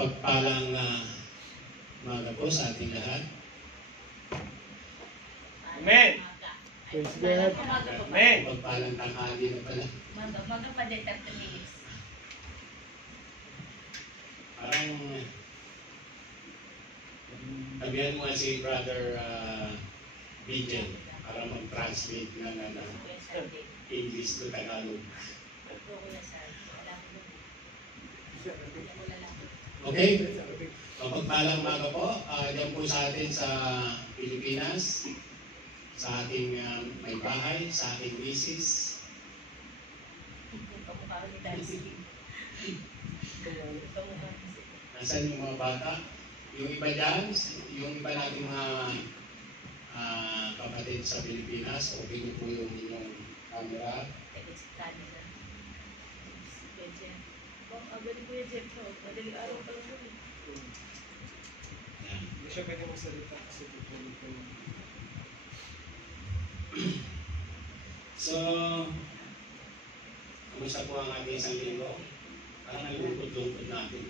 Mapagpalang mga po sa ating lahat. Amen. Praise God. Amen. Mapagpalang tanghali na pala. Maga pa din 30 minutes. Parang sabihan mo si Brother BJ para mag-translate ng English to Tagalog. Okay? Mapagpalang maga po. Diyan po sa atin sa Pilipinas, sa ating may bahay, sa ating misis. Nasaan yung mga bata? Yung iba dyan, yung iba nating mga kapatid sa Pilipinas, okay niyo po yung inyong camera. Madaling araw pa lang yun. Hindi siya pwede magsalita kasi tutulog ko yun. So, kumusta po ang ating isang linggo? Parang nalungkot-lungkot natin.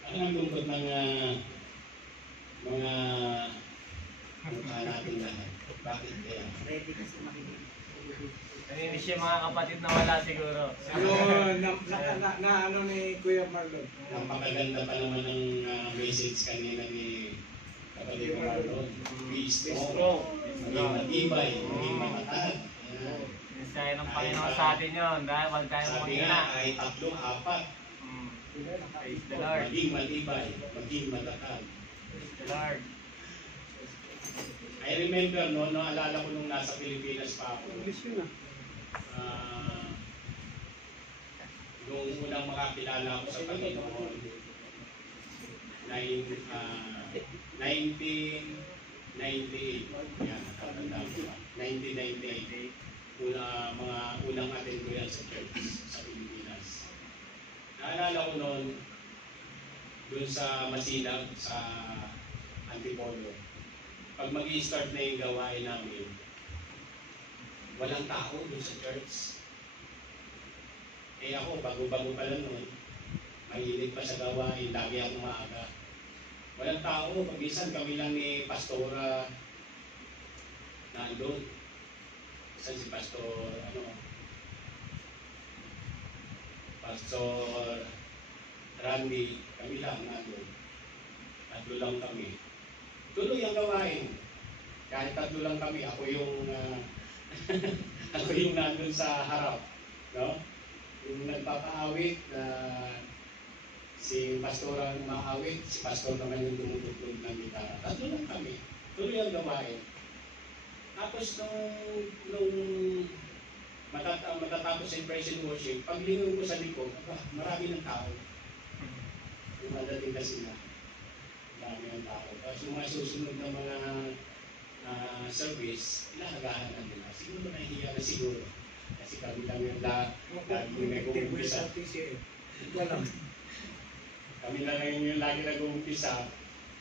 Parang ang lungkot ng mga mukha natin lahat. Bakit kaya? Ready kasi makinig. Naninis yung mga kapatid na wala siguro. Yun, na ano ni Kuya Marlon. Napakaganda pa naman ng message kanina ni kapatid ko Marlon. Be strong. Maging matibay. Maging matatag. Kaya ng Panginoon sa atin yun. Dahil wag tayo Sabi mahina. nga, kahit 3-4, Praise the Lord. maging matibay. Maging matatag. Praise the Lord. I remember, naalala ko nung nasa Pilipinas pa ako. English yun Nung unang makakilala ko sa Panginoon, 1998. Yan, nakatanda ko pa. 1998. Mga unang attend ko yan sa church sa Pilipinas. Naalala ko noon, dun sa Masilag, sa Antipolo. Pag mag-i-start na yung gawain namin, walang tao dun sa church. Eh ako, bago-bago pa lang noon, mahilig pa sa gawain, lagi akong maaga. Walang tao, pag-isan kami lang ni Pastora nandun. Saan si Pastor, Pastor Randy, kami lang nandun. Tatlo lang kami. Tuloy ang gawain. Kahit tatlo lang kami, ako yung ako yung nandun sa harap. No? Yung nagpapaawit na si Pastor ang maawit, si Pastor naman yung tumutunog ng gitara. Tatlo lang kami. Tuloy ang gawain. Tapos nung matatapos yung praise and worship, paglingon ko sa likod, marami ng tao. Yung madating kasi na. Marami ng tao. Tapos yung mga susunod na mga service, inaagahan na nila. Siguro nahihiya na siguro. Kasi kami lang yung lagi nag-uumpisa. Kami lang yung lagi nag-uumpisa.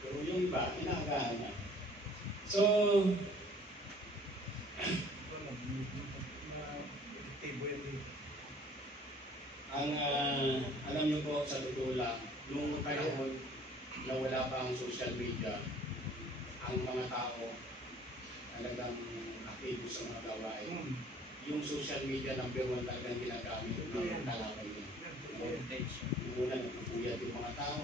Pero yung iba, inaagahan na. So, alam niyo po sa totoo lang, nung panahon na wala pa ang social media, ang mga tao talagang aktibo sa mga gawain. Yung social media number 1 talagang ginagamit ng kalaban niya. Yung una, nagpupuyat yung mga tao,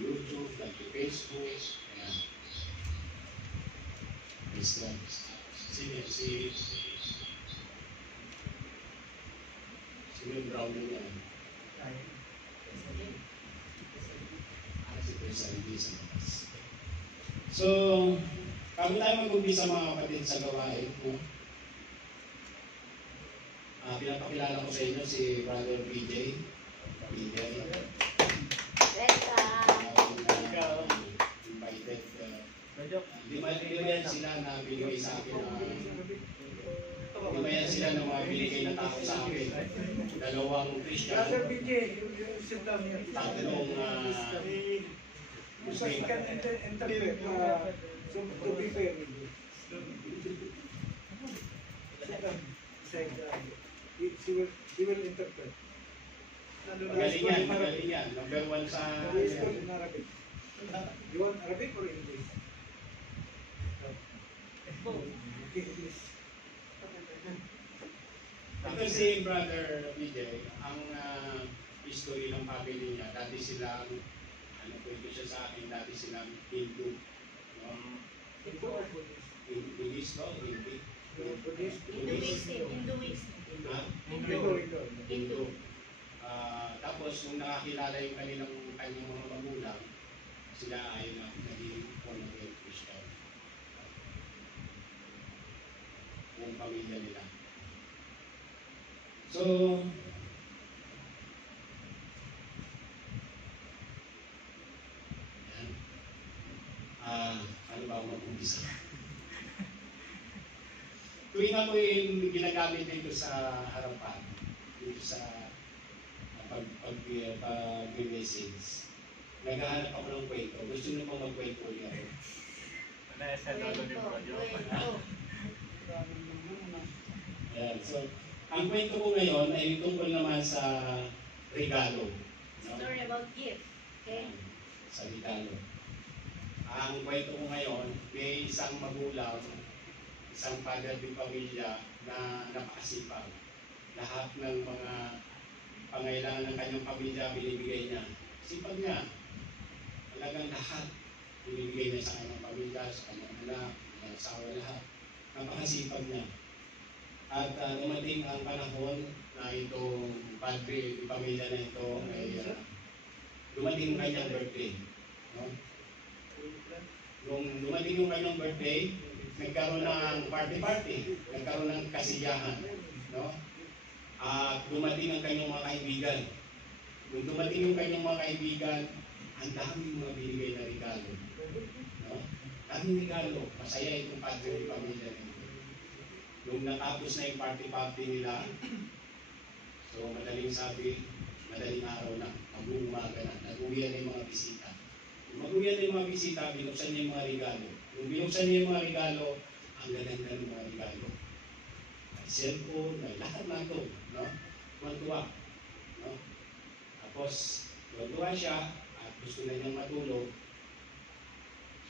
YouTube, nag-Facebook, ayan. Sino yung brown na yan? Si Presidente sa matas. So, bago tayo mag-umpisa mga kapatid sa gawain, pinapakilala ko sa inyo si Brother BJ. Invited. Lima yan sila na binigay sa akin. Lima yan sila na mga binigay na tao sa akin. 2 Christian. Tatlong Muslim. To be fair, He will interpret. Ano na Magaling school yan, in Arabic? magaling yan. Number one sa... Ano yung school in Arabic? You want Arabic or English? Both. English. Ito si Brother BJ, ang history ng family niya, dati silang, ano po ito siya sa akin, dati silang Hindu. No? Hindu or Buddhist? Buddhist to, Hindi. Buddhist. Hinduism. Hinduism. Ha? Hindu. Hindu. Tapos, nung nakakilala yung kanyang mga magulang, sila ay naging born again Christian. Yung pamilya nila. So, yan. Ano ba ang mag-umpisa? Tuwing ako yung ginagamit dito sa harapan, dito sa pag-message, naghahanap ako ng kwento. Gusto nyo pa magkwento ulit ako? Wala sa lolo ni Bro Jo. Ayan. So, ang kwento ko ngayon ay tungkol naman sa regalo. No? Story about gift. Okay? Sa regalo. Ang kwento ko ngayon, may isang magulang, isang father di pamilya na napakasipag. Lahat ng mga pangailangan ng kanyang pamilya binibigay niya. Sipag niya. Talagang lahat binibigay niya sa kanyang pamilya, sa kanyang anak, sa kanyang asawa, lahat. Napakasipag niya. At dumating ang panahon na itong padre, yung pamilya na ito ay dumating yung kanyang birthday. No? Nung dumating yung kanyang birthday, nagkaroon ng party-party, nagkaroon ng kasiyahan. No? At dumating ang kanyang mga kaibigan. Nung dumating yung kanyang mga kaibigan, ang daming mga binigay na regalo. No? Daming regalo. Masaya itong padre, yung pamilya na ito. Nung natapos na yung party-party nila, so madaling sabi, madaling araw na, mag-uumaga na, nag-uwian na yung mga bisita. Nung mag-uwian na yung mga bisita, binuksan niya yung mga regalo. Nung binuksan niya yung mga regalo, ang gaganda ng mga regalo. May cellphone, may lahat na ito, no? Tuwa-tuwa, no? Tapos, tuwa-tuwa siya, at gusto na niyang matulog.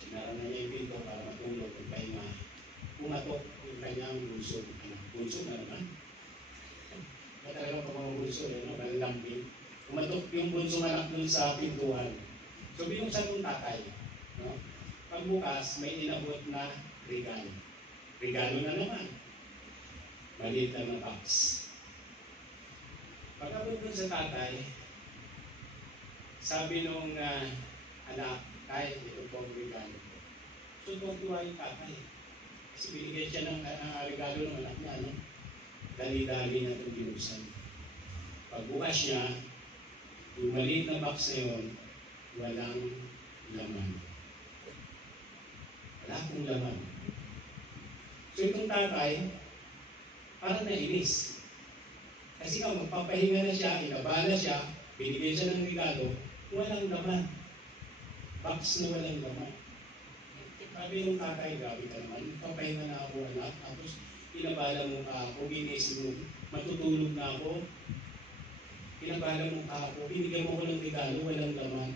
Sinara na niya yung pinto para matulog, kung pahinga. Pumatok yung kanyang bunso. Bunso na naman. Kaya talaga pa mga bunso, no? Malambing. Pumatok yung bunso anak dun sa pintuan. So, binuksan yung tatay. No? Pagbukas, may inabot na regalo. Regalo na naman. Maliit na box. Pag-abot dun sa tatay, sabi nung anak, tay, ito po ang regalo ko. So, tuwa yung tatay. Kasi binigay siya ng regalo ng anak niya, no? Dali-dali na itong binuksan. Pagbukas niya, yung maliit na box na yun, walang laman. Wala akong laman. So itong tatay, parang nainis. Kasi nga magpapahinga na siya, inabala siya, binigay siya ng regalo, walang laman. Box na walang laman. Sabi ng tatay, grabe ka naman, papahinga na ako anak, tapos inabala mo ka ako, ginising mo, matutulog na ako, inabala mo ka ako, binigay mo ko ng regalo, walang laman.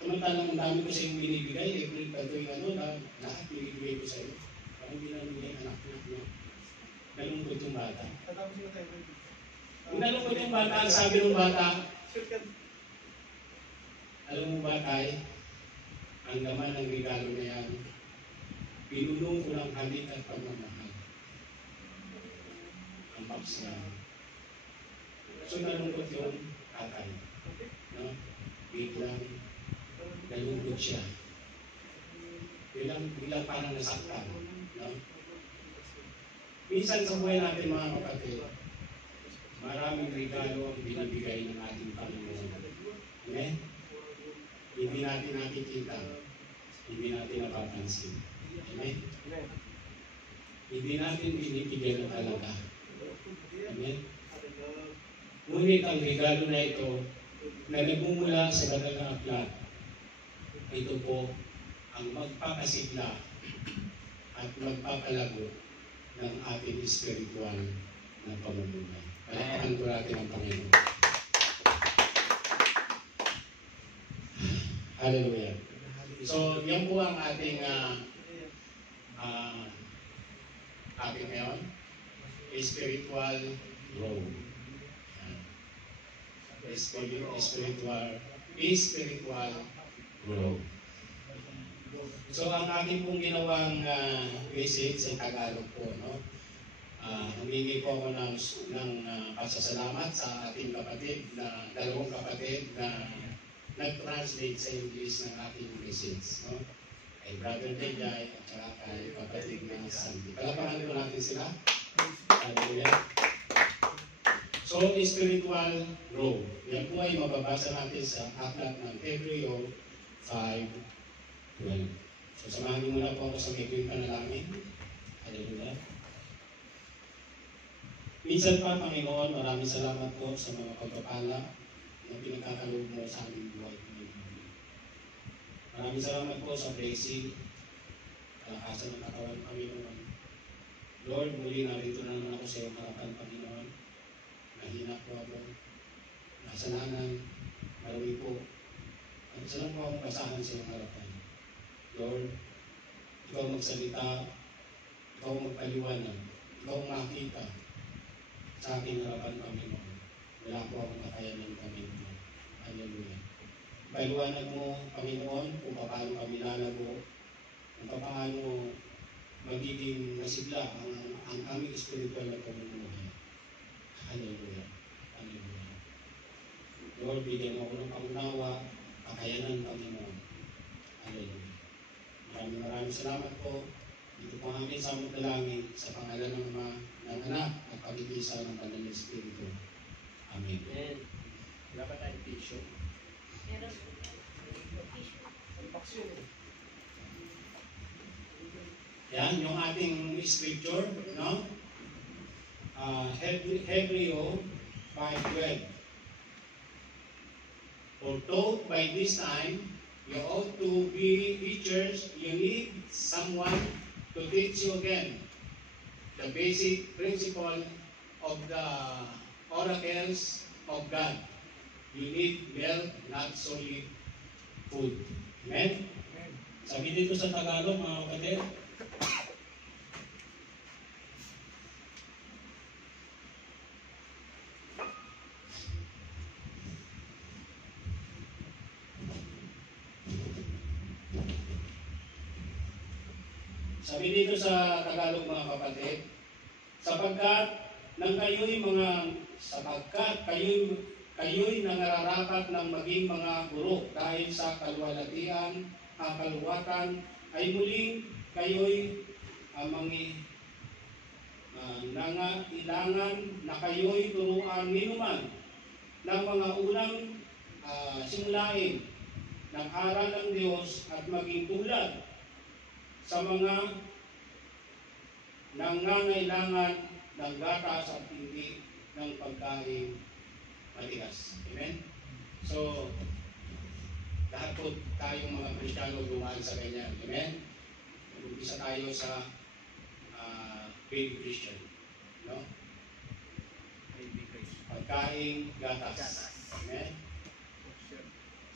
Samantalang ang dami ko sa iyong binibigay, kulit pa ito yung lahat binibigay ko sa iyo. Parang binanong anak na. Nalungkot yung bata. Kung nalungkot yung bata, sabi ng bata, alam mo ba tay, ang laman ng regalo na yan, pinulong ko ng halik at pagmamahal. Ang box niya. So nalungkot yung tatay. No? Biglang nalungkot siya. Bilang parang nasaktan. No? Minsan sa buhay natin mga kapatid, maraming regalo ang binibigay ng ating Panginoon. Amen? Hindi natin nakikita. Hindi natin napapansin. Amen? Hindi natin binibigyan ng talaga. Amen? Ngunit ang regalo na ito na nagmumula sa banal na aklat, ito po ang magpapasigla at magpapalago ng ating spiritual na pamumuhay. Palakpakan po natin ang Panginoon. Hallelujah. So, yan po ang ating topic ngayon. Spiritual growth. Spiritual growth. So, ang ating pong ginawang visit sa Tagalog po, no? Humingi po ako ng pasasalamat sa ating kapatid, dalawang kapatid na nag-translate sa English ng ating message, no? Kay Brother Dejay at saka kay kapatid na Sandy. Palapakan po natin sila. Hallelujah. So, spiritual growth. Yan po ay mababasa natin sa aklat ng Hebreo 5:12. So, samahan niyo muna po ako sa may panalangin. Hallelujah. Minsan pa, Panginoon, maraming salamat po sa mga pagpapala na pinagkakaloob mo sa aming buhay. Maraming salamat po sa blessing, kalakasan ng katawan, Panginoon. Lord, muli narito na naman ako sa iyong harapan, Panginoon. Mahina po ako, nasalanan, marami po. At saan po akong basahan sa iyong harapan. Lord, ikaw magsalita, ikaw magpaliwanag, ikaw makita sa aking harapan, Panginoon. Wala po akong kakayanan, Panginoon. Hallelujah. Paliwanag mo, Panginoon, kung paano kami lalago, kung paano magiging masigla ang aming spiritual na pamumuhay. Hallelujah. Hallelujah. Lord, bigyan mo ako ng pangunawa, kakayanan, Panginoon. Hallelujah. Maraming salamat po. Ito po ang aming samot dalangin sa pangalan ng Ama, ng Anak, at pag-ibisa ng Banal na Espiritu. Amen. Wala pa tayong tissue. Meron. Yan, yung ating scripture, no? Hebreo 5:12. For though by this time you ought to be teachers, you need someone to teach you again the basic principle of the oracles of God. You need milk, not solid food. Amen? Sabi dito sa Tagalog, mga kapatid, mga kapatid, sapagkat kayo'y nangarapat ng maging mga guro dahil sa kaluwalhatian, kaluwatan, ay muling kayo'y nangailangan na kayo'y turuan minuman ng mga unang simulain ng aral ng Diyos at maging tulad sa mga nangangailangan ng gatas at hindi ng pagkain matigas. Amen? So, lahat po tayong mga Kristiyano dumaan sa ganyan. Amen? Mag-umpisa tayo sa baby Christian. No? Pagkain gatas. Amen?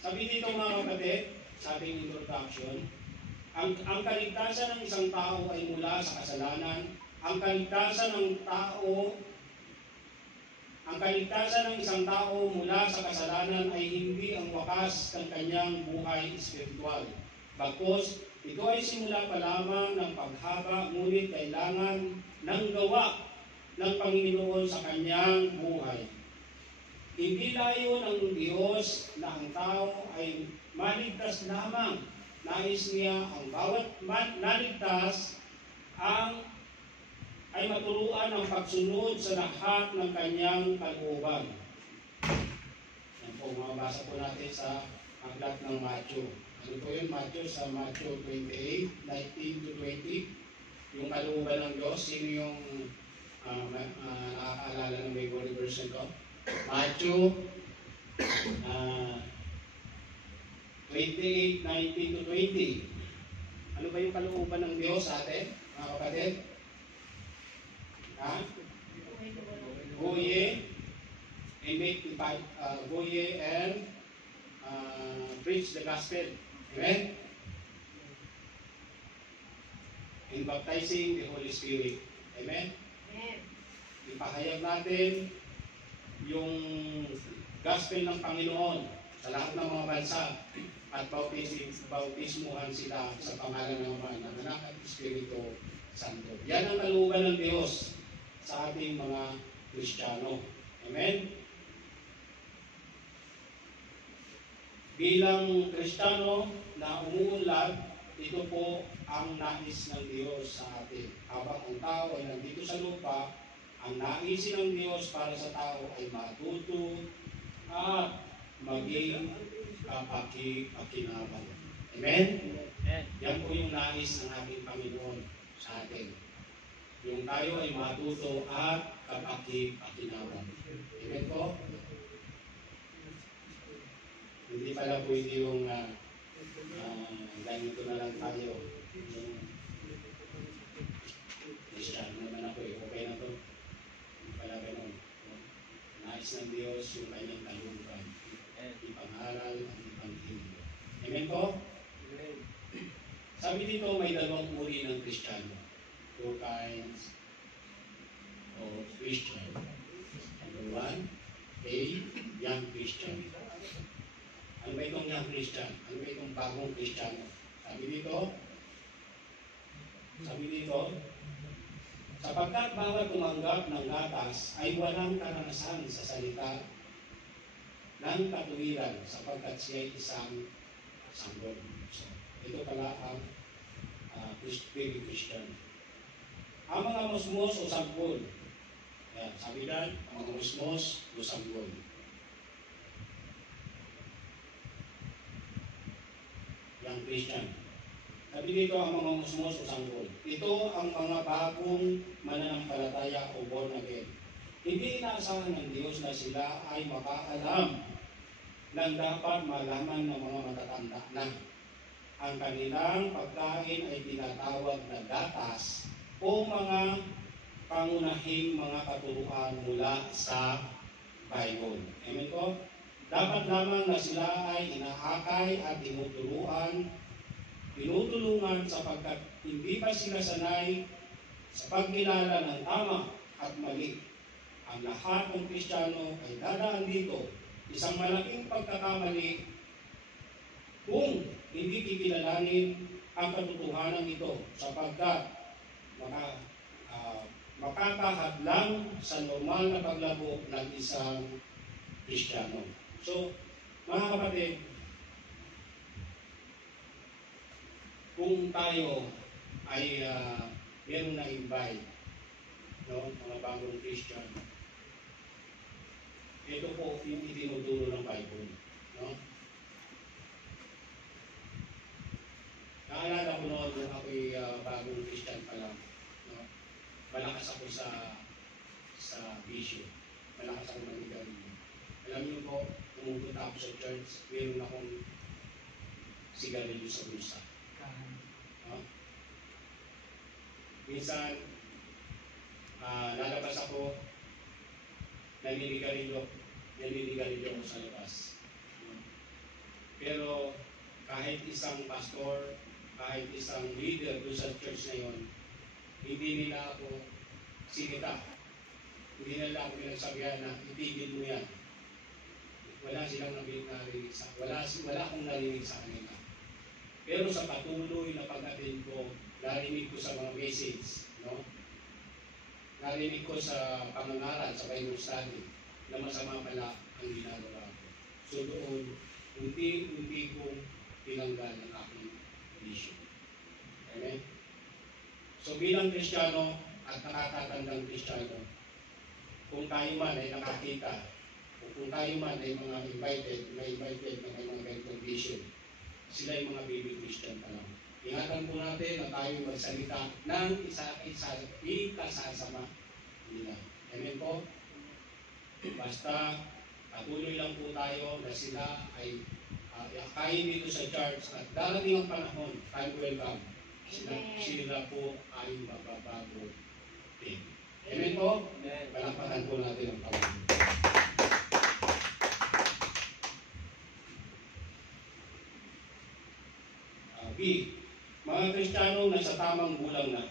Sabi dito mga kapatid, sa ating introduction, ang kaligtasan ng isang tao ay mula sa kasalanan. Ang kaligtasan ng isang tao mula sa kasalanan ay hindi ang wakas ng kanyang buhay espiritual. Bagkus, ito ay simula pa lamang ng paghaba, ngunit kailangan ng gawa ng Panginoon sa kanyang buhay. Hindi layo ng Diyos na ang tao ay maligtas lamang. Nais niya ang bawat naligtas ay maturuan ang pagsunod sa lahat ng kanyang kalooban. Yan po, mabasa po natin sa aklat ng Matthew. Ano po yun? Matthew, sa Matthew 28:19-20. Yung kalooban ng Diyos. Sino yung nakakaalala ng may body version ko? Matthew 28:19-20. Ano ba yung kalooban ng Diyos sa atin, mga kapatid? Ha? Go ye and go ye and preach the gospel. Amen? And baptizing the Holy Spirit. Amen? Amen. Ipahayag natin yung gospel ng Panginoon sa lahat ng mga bansa at bautismuhan sila sa pangalan ng Ama, ng Anak at Espiritu Santo. Yan ang kalooban ng Diyos sa ating mga Kristiyano. Amen? Bilang Kristiyano na umuunlad, ito po ang nais ng Diyos sa atin. Habang ang tao ay nandito sa lupa, ang naisin ng Diyos para sa tao ay matuto at maging kapaki-pakinabang. Amen? Yan po yung nais ng ating Panginoon sa atin. Yung tayo ay matuto at kapaki-pakinabang. Amen po? Hindi pala pwede yung ganito na lang tayo. Yung Christian naman ako eh. Okay na to. Hindi pala ganun. Nais ng Diyos yung kanyang kalungkan. Ipangaral at ipanghilig. Amen po? Sabi dito may dalawang uri ng Kristiyano. Two kinds of Christian. Number one, a young Christian. Ano ba itong young Christian? Ano ba itong bagong Kristiyano? Sabi dito, sapagkat bawat tumanggap ng gatas ay walang karanasan sa salita ng katuwiran sapagkat siya ay isang sanggol. So, ito pala ang baby Christian. Ang mga musmos o sanggol. Sabi dyan, ang mga musmos o sanggol. Young Christian. Sabi dito ang mga musmos o sanggol. Ito ang mga bagong mananampalataya o born again. Hindi inaasahan ng Diyos na sila ay makaalam ng dapat malaman ng mga matatanda na. Ang kanilang pagkain ay tinatawag na gatas o mga pangunahing mga katuruan mula sa Bible. Amen po? Dapat lamang na sila ay inaakay at tinutulungan sapagkat hindi pa sila sanay sa pagkilala ng tama at mali. Ang lahat ng Kristiyano ay dadaan dito. Isang malaking pagkakamali kung hindi kikilalanin ang katotohanan ito sapagkat makakahadlang sa normal na paglabo ng isang Kristiyano. So, mga kapatid, kung tayo ay meron na invite, no, mga bagong Christian, ito po yung itinuturo ng Bible. No? Naalala ko noon nung ako'y bagong Christian pa lang. No? Malakas ako sa bisyo. Malakas ako manigarilyo. Alam niyo po, pumupunta ako sa church, meron akong sigarilyo sa bulsa. Minsan, lalabas ako, naninigarilyo ako sa labas. Pero kahit isang pastor, kahit isang leader doon sa church na yon, hindi nila ako sinita. Hindi nila ako pinagsabihan na itigil mo yan. Wala silang narinig wala akong narinig sa kanila. Pero sa patuloy na pag-attend ko, narinig ko sa mga message, no? Narinig ko sa pangangaral, sa Bible study, na masama pala ang ginagawa ko. So doon, unti-unti kong tinanggal ang aking issue. Amen? So bilang Kristiyano at nakatatandang Kristiyano, kung tayo man ay nakakita, o kung tayo man ay mga invited na may mga ganitong vision, sila yung mga baby Christian pa lang. Ingatan po natin na tayo magsalita ng ikasasama nila. Amen po? Basta patuloy lang po tayo na sila ay akayin dito sa church at darating ang panahon, time will come. Sila po ay mababago din. Amen po? Palakpakan po natin ang Panginoon. B. Mga Kristiyano na sa tamang gulang na.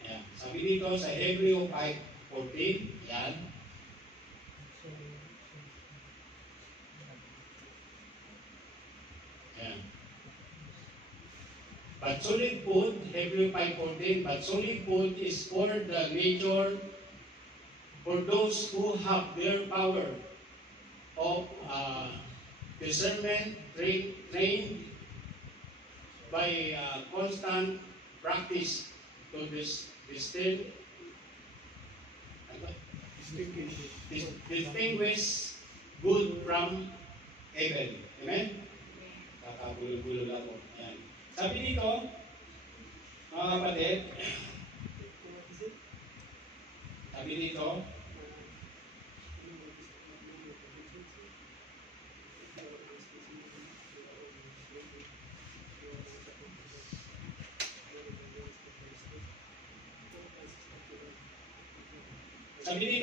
Ayan. Sabi dito sa Hebreo 5:14, yan. Ayan. But solid food, Hebreo 5:14, but solid food is for the nature, for those who have their power of discernment trained by constant practice to distinguish good from evil. Amen? Kakabulog-bulog ako. Ayan. Sabi dito, mga kapatid, sabi dito,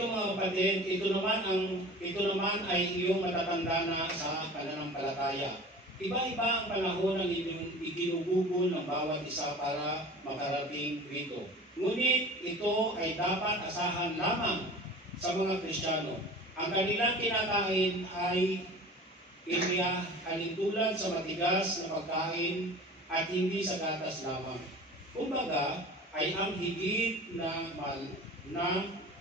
mga kapatid, ito naman ay iyong matatanda na sa pananampalataya. Iba-iba ang panahon ng inyong iginugugol ng bawat isa para makarating rito. Ngunit ito ay dapat asahan lamang sa mga Kristiyano. Ang kanilang kinakain ay halintulad sa matigas na pagkain at hindi sa gatas lamang. Kumbaga ay ang higit na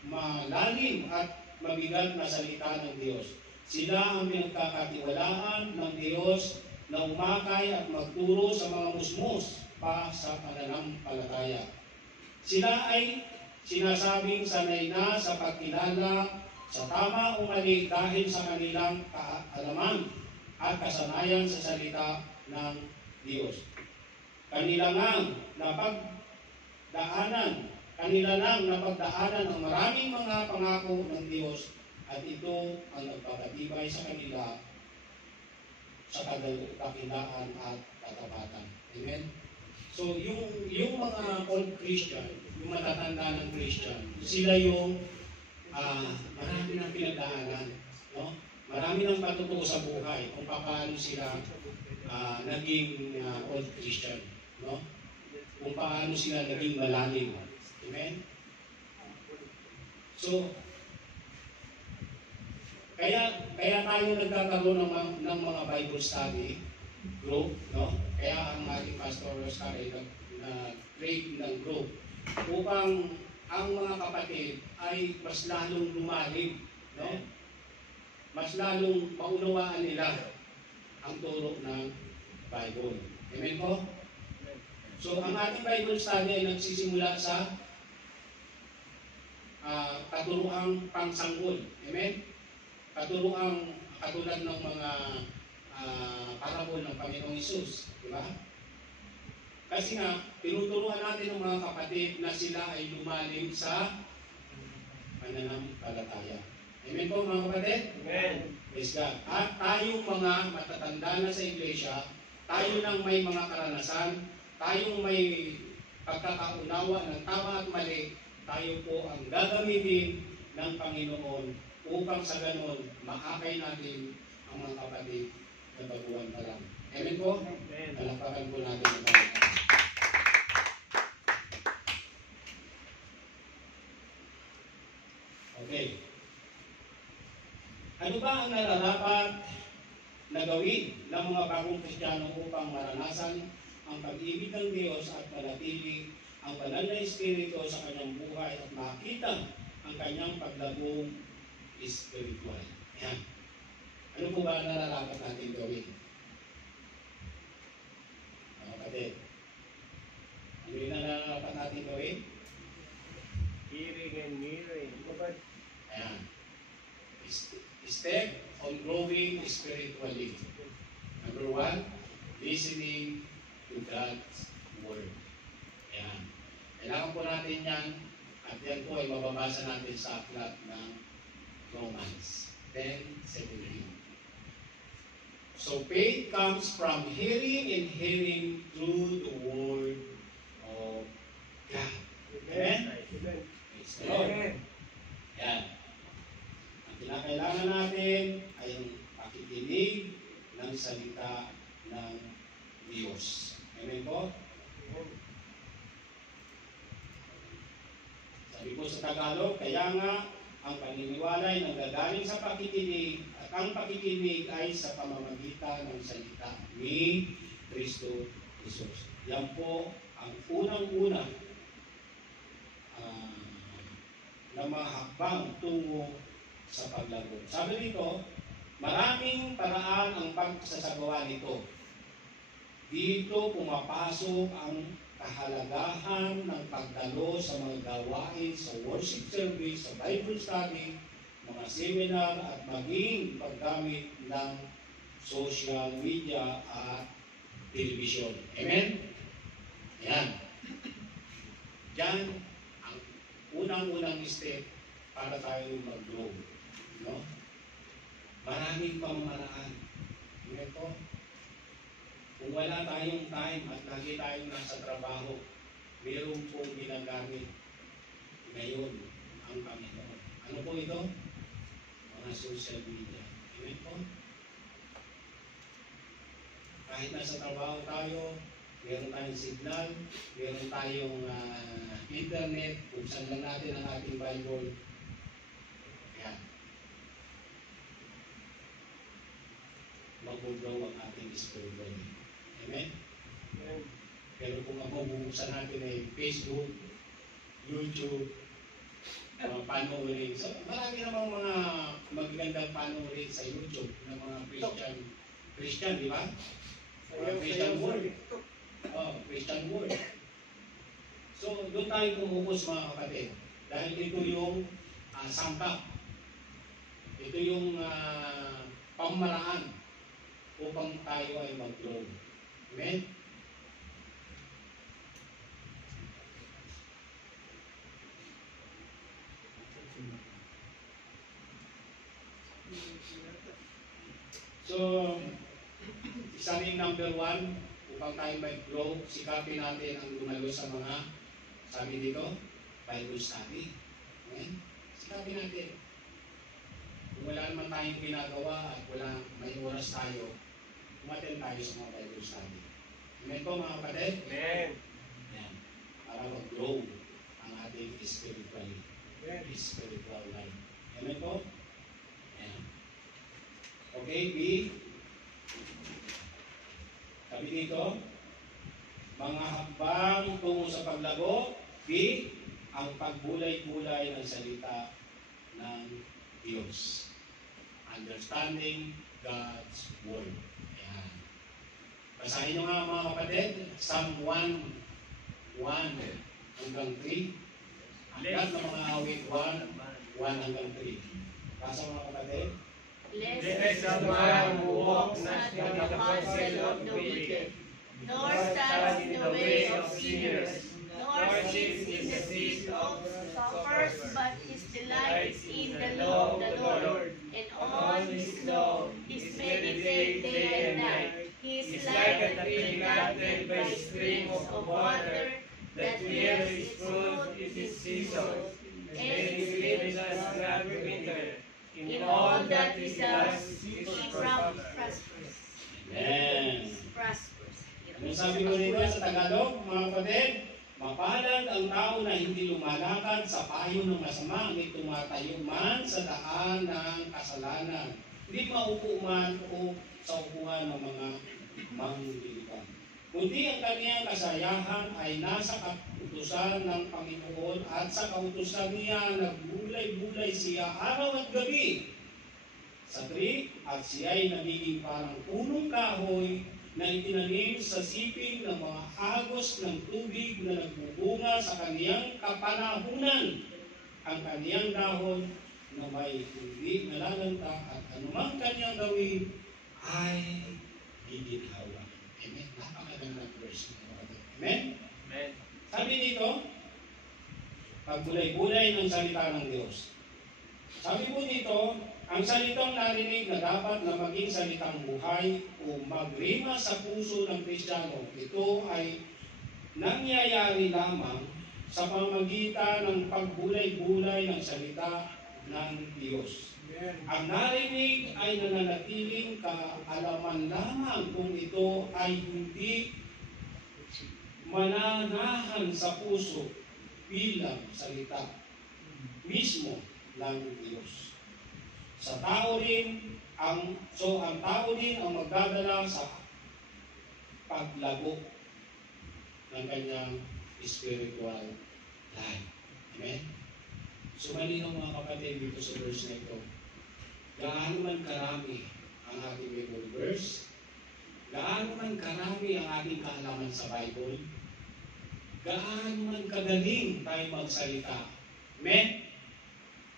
malalim at mabigat na salita ng Diyos. Sila ang pinagkakatiwalaan ng Diyos na umakay at magturo sa mga musmus pa sa pananampalataya. Sila ay sinasabing sanay na sa pagkilala sa tama o mali dahil sa kanilang kaalaman at kasanayan sa salita ng Diyos. Kanila nang napagdaanan ang maraming mga pangako ng Diyos at ito ang nagpapatibay sa kanila sa kadakilaan at katapatan. Amen? So, yung mga old Christian, yung matatanda ng Christian, sila yung marami ng pinagdaanan. No? Marami ng patutuo sa buhay kung paano sila naging old Christian. No? Kung paano sila naging malalim. Amen? So, kaya tayo nagkakaroon ng mga Bible study group, no? Kaya ang ating Pastor Oscar ay nag-create ng group upang ang mga kapatid ay mas lalong lumalim, no? Mas lalong maunawaan nila ang turo ng Bible. Amen po? So, ang ating Bible study ay nagsisimula sa katuruang pangsanggol. Amen? Katuruang katulad ng mga parabol ng Panginoong Hesus. Di ba? Kasi nga, tinuturuan natin ng mga kapatid na sila ay lumalim sa pananampalataya. Amen po mga kapatid? Amen. Praise God. At tayong mga matatanda na sa iglesia, tayo nang may mga karanasan, tayong may pagkakaunawa ng tama at mali, tayo po ang gagamitin ng Panginoon upang sa ganon maakay natin ang mga kapatid na baguhan pa lang. Amen po? Amen. Palakpakan po natin ang Panginoon. Okay. Ano ba ang nararapat na gawin ng mga bagong Kristiyano upang maranasan ang pag-ibig ng Diyos at manatili ang banal na Espiritu sa kanyang buhay at makita ang kanyang paglabong spiritual? Yan. Ano po ba ang nararapat natin gawin? Mga kapatid, ano yung nararapat natin gawin? Hearing and hearing. Ayan. Step on growing spiritually. Number 1, listening to God's Word. Ayan. Kailangan po natin yan at yan po ay mababasa natin sa aklat ng Romans 10:17. So faith comes from hearing and hearing through the Word of God. Amen? Praise the Lord. Diyos. Amen po? Sabi po sa Tagalog, kaya nga ang paniniwala ay nanggagaling sa pakikinig at ang pakikinig ay sa pamamagitan ng salita ni Kristo Jesus. Yan po ang unang-una na mahakbang tungo sa paglago. Sabi dito, maraming paraan ang pagsasagawa nito. Dito pumapasok ang kahalagahan ng pagdalo sa mga gawain sa worship service, sa Bible study, mga seminar at maging paggamit ng social media at television. Amen? Ayan. Yan ang unang-unang step para tayo mag-grow. No? Maraming pamamaraan. Amen po? Kung wala tayong time at lagi tayong nasa trabaho, mayroon pong ginagamit ngayon ang Panginoon. Ano po ito? Mga social media. Amen po? Kahit nasa trabaho tayo, meron tayong signal, meron tayong internet, kung saan lang natin ang ating Bible. Yan. Mag-grow ang ating spiritual. Amen? Pero kung ang bubuksan natin ay Facebook, YouTube, mga panoorin. So, marami namang mga magagandang panoorin sa YouTube ng mga Christian, di ba? Christian Word. Oh, Christian Word. So, doon tayo pumupos mga kapatid. Dahil ito yung sangkap. Ito yung pamamaraan upang tayo ay mag-grow. Amen? So, isa rin number 1, upang tayo mag-grow, sikapin natin ang lumalo sa mga, sabi dito, Bible study. Amen? Sikapin natin. Kung wala naman tayong ginagawa at wala may oras tayo, umaten tayo sa mga Bible study. Amen po mga kapatid? Amen. Ayan. Para mag-grow ang ating spiritual life. Amen po? Ayan. Okay, B. Sabi dito, mga hakbang tungo sa paglago. B. Ang pagbulay-bulay ng salita ng Diyos. Understanding God's Word. Ayan. Basahin nyo nga mga kapatid, Psalm 1 hanggang 3. Hanggang ng mga awit 1 hanggang 3. Basa mga kapatid. Blessed Blessed is the the man man who who walks walks not not in in the the counsel counsel of of the the wicked, wicked, nor nor stands in the way of sinners, nor nor sits sits in the seat of scoffers, scoffers, but his delight is in the law of the Lord, and on his law is meditate day and night. He is like a tree planted by streams of water, that bears its fruit in its season, and its leaves does not wither. In all that he does, he prospers. Amen. Prospers. Ano sabi mo dito sa Tagalog, mga kapatid? Mapalad ang tao na hindi lumalakad sa payo ng masama, hindi tumatayo man sa daan ng kasalanan, hindi maupo man o sa upuan ng mga manglilipan. Kundi ang kaniyang kasayahan ay nasa kautusan ng Panginoon at sa kautusan niya nagbulay-bulay siya araw at gabi sa tree at siya ay nagiging parang punong kahoy na itinanim sa siping ng mga agos ng tubig na nagbubunga sa kaniyang kapanahunan. Ang kaniyang dahon na may hindi nalalanta at anumang kaniyang gawin ay giginhawa. Amen. Napakagandang verse. Amen. Amen. Sabi dito, pagbulay-bulay ng salita ng Diyos. Sabi po dito, ang salitang narinig na dapat na maging salitang buhay o magrima sa puso ng Kristiyano, ito ay nangyayari lamang sa pamamagitan ng pagbulay-bulay ng salita ng Diyos. Amen. Ang narinig ay nananatiling kaalaman lamang kung ito ay hindi mananahan sa puso bilang salita mismo ng Diyos. Sa tao rin ang tao din ang magdadala sa paglago ng kanyang spiritual life. Amen? So malinaw mga kapatid dito sa verse na ito. Gaano man karami ang ating Bible verse, gaano man karami ang ating kaalaman sa Bible, gaano man kagaling tayo magsalita. Amen?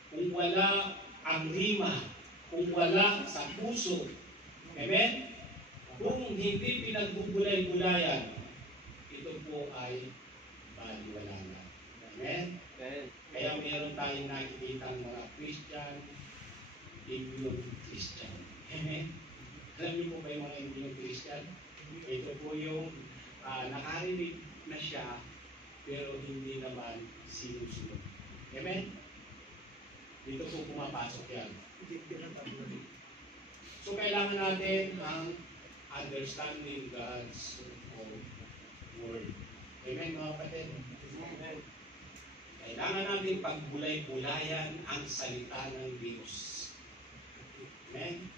Kung wala ang rima, kung wala sa puso, amen? Kung hindi pinagbubulay-bulayan, ito po ay baliwala na. Amen? Kaya meron tayong nakikita ng mga Christian, Indian Christian. Amen? Alam niyo po ba yung mga Indian Christian? Ito po yung nakarinig na siya, pero hindi naman sinusunod. Amen? Dito po pumapasok yan. So kailangan natin ang understanding God's word. Amen mga kapatid? Amen. Kailangan natin pagbulay-bulayan ang salita ng Diyos. Amen?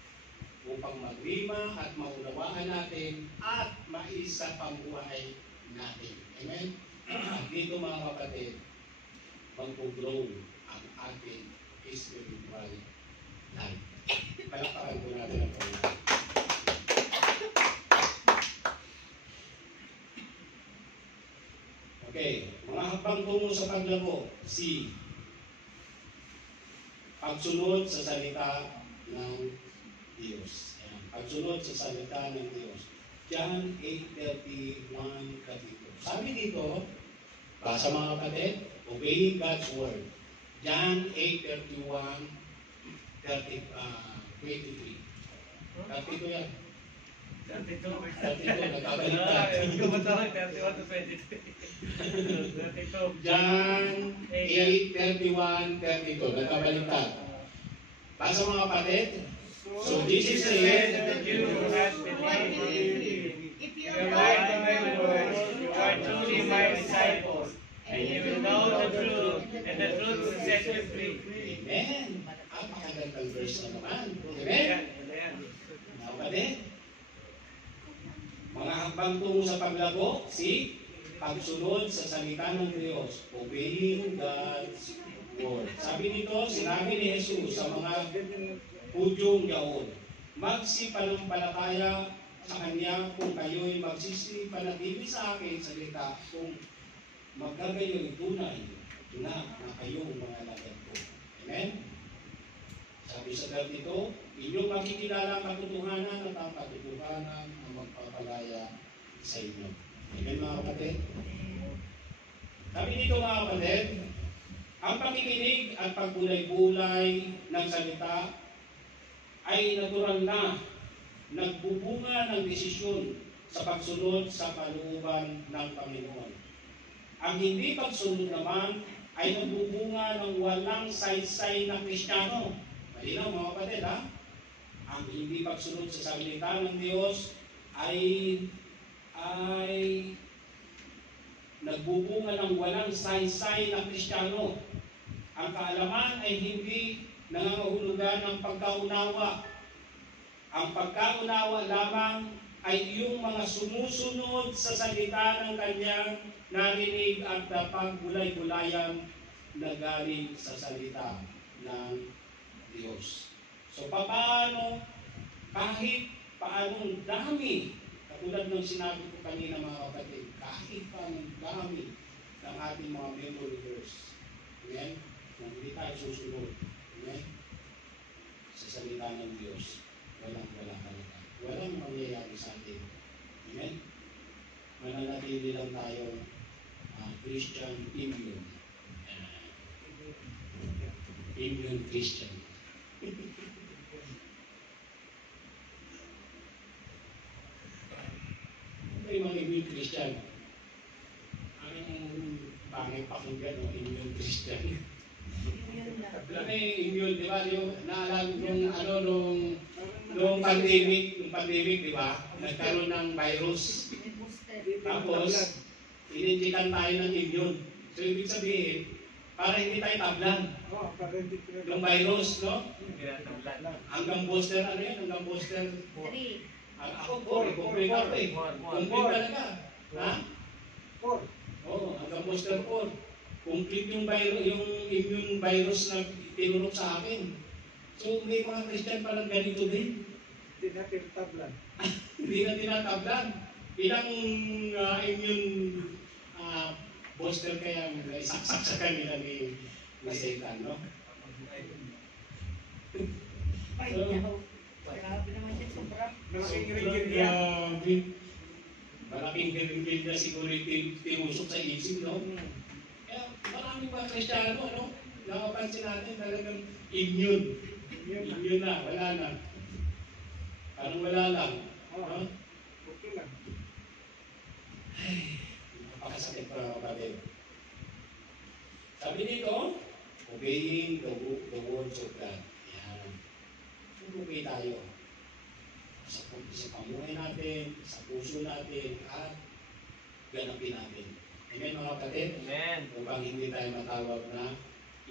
Upang magrima at maunawaan natin at maisa pambuhay natin. Amen? At dito mga kapatid, mag-grow ang ating spiritual life. Palakpakan po natin ang Panginoon. Okay, mga hakbang tungo sa paglago. C. Pagsunod sa salita ng Diyos. Ayan. Pagsunod sa salita ng Diyos. John 8:31 kapitulo. Sabi dito, basa mga kapatid, obeying God's word. John 8:31, 23. 32 yan. 32. 32, nagkabaliktad. Hindi ko matawag, 31 to 23. 32. John 8:31, 32. Nagkabaliktad. Basa mga kapatid. So this is the end that you have believed. If you You abide abide in by my my word, word, you are truly my disciples, and you will know the truth, and the truth will set you free. Amen. Napakagandang verse na naman. Amen. Mga kapatid, mga hakbang tungo sa paglago, si pagsunod sa salita ng Diyos, obeying God's word. Sabi nito, sinabi ni Jesus sa mga Hudyong yaon, magsipanampalataya sa Kanya kung kayo'y magsisipanatili sa akin salita, kung magkagayo'y tunay na kayong mga lagad ko. Amen? Sabi sa ganito, inyong makikilala ang katotohanan at ang katotohanan ang magpapalaya sa inyo. Amen mga kapatid? Sabi dito mga kapatid, ang pakikinig at pagbulay-bulay ng salita ay natural na nagbubunga ng desisyon sa pagsunod sa kalooban ng Panginoon. Ang hindi pagsunod naman ay nagbubunga ng walang saysay na Kristiyano. Malinaw mga kapatid ha? Ang hindi pagsunod sa salita ng Diyos ay nagbubunga ng walang saysay na Kristiyano. Ang kaalaman ay hindi nangangahulugan ng pagkaunawa. Ang pagkaunawa lamang ay yung mga sumusunod sa salita ng kanyang narinig at pagbulay-bulayan na galing sa salita ng Diyos. So paano, kahit paanong dami, katulad ng sinabi ko kanina mga kapatid, kahit paanong dami ng ating mga memory verse, amen? Kung hindi tayo susunod, amen? Sa salita ng Diyos, walang talaga. Walang mangyayari sa atin. Amen? Mananatili lang tayo Christian immune. Immune Christian. Ano yung mga immune Christian? Ang pangit pakinggan ng immune Christian. Ano yung immune, di ba? Yung naalala nung pandemic, di ba? Nagkaroon ng virus. Tapos, ininjikan tayo ng immune. So, ibig sabihin, para hindi tayo tablan Oh, para hindi ng virus, no? Tinatablan. Hanggang booster, ano yan? Hanggang booster. 3. Ako, complete ako eh. Complete talaga. Ha? 4. Oo, hanggang booster 4. Complete yung virus, yung immune virus na tinurok sa akin. So, may mga Christian palang ganito din. Hindi natin tablan. Hindi na tinatablan. Ilang immune booster kaya isaksak sa kanila ni Satan, no? Malaking ringgit yan. Grabe. Malaking ringgit na siguro tinusok sa isip, no? Kaya maraming mga Kristiyano, no? Nakapansin natin talagang immune. Immune na, wala na. Parang wala lang. No? Okay lang. Napakasakit pa mga kapatid. Sabi dito, obeying the words of God. Yan. Mag-obey tayo. Sa pamuhay natin, sa puso natin, at ganapin natin. Amen mga kapatid? Amen. Upang hindi tayo matawag na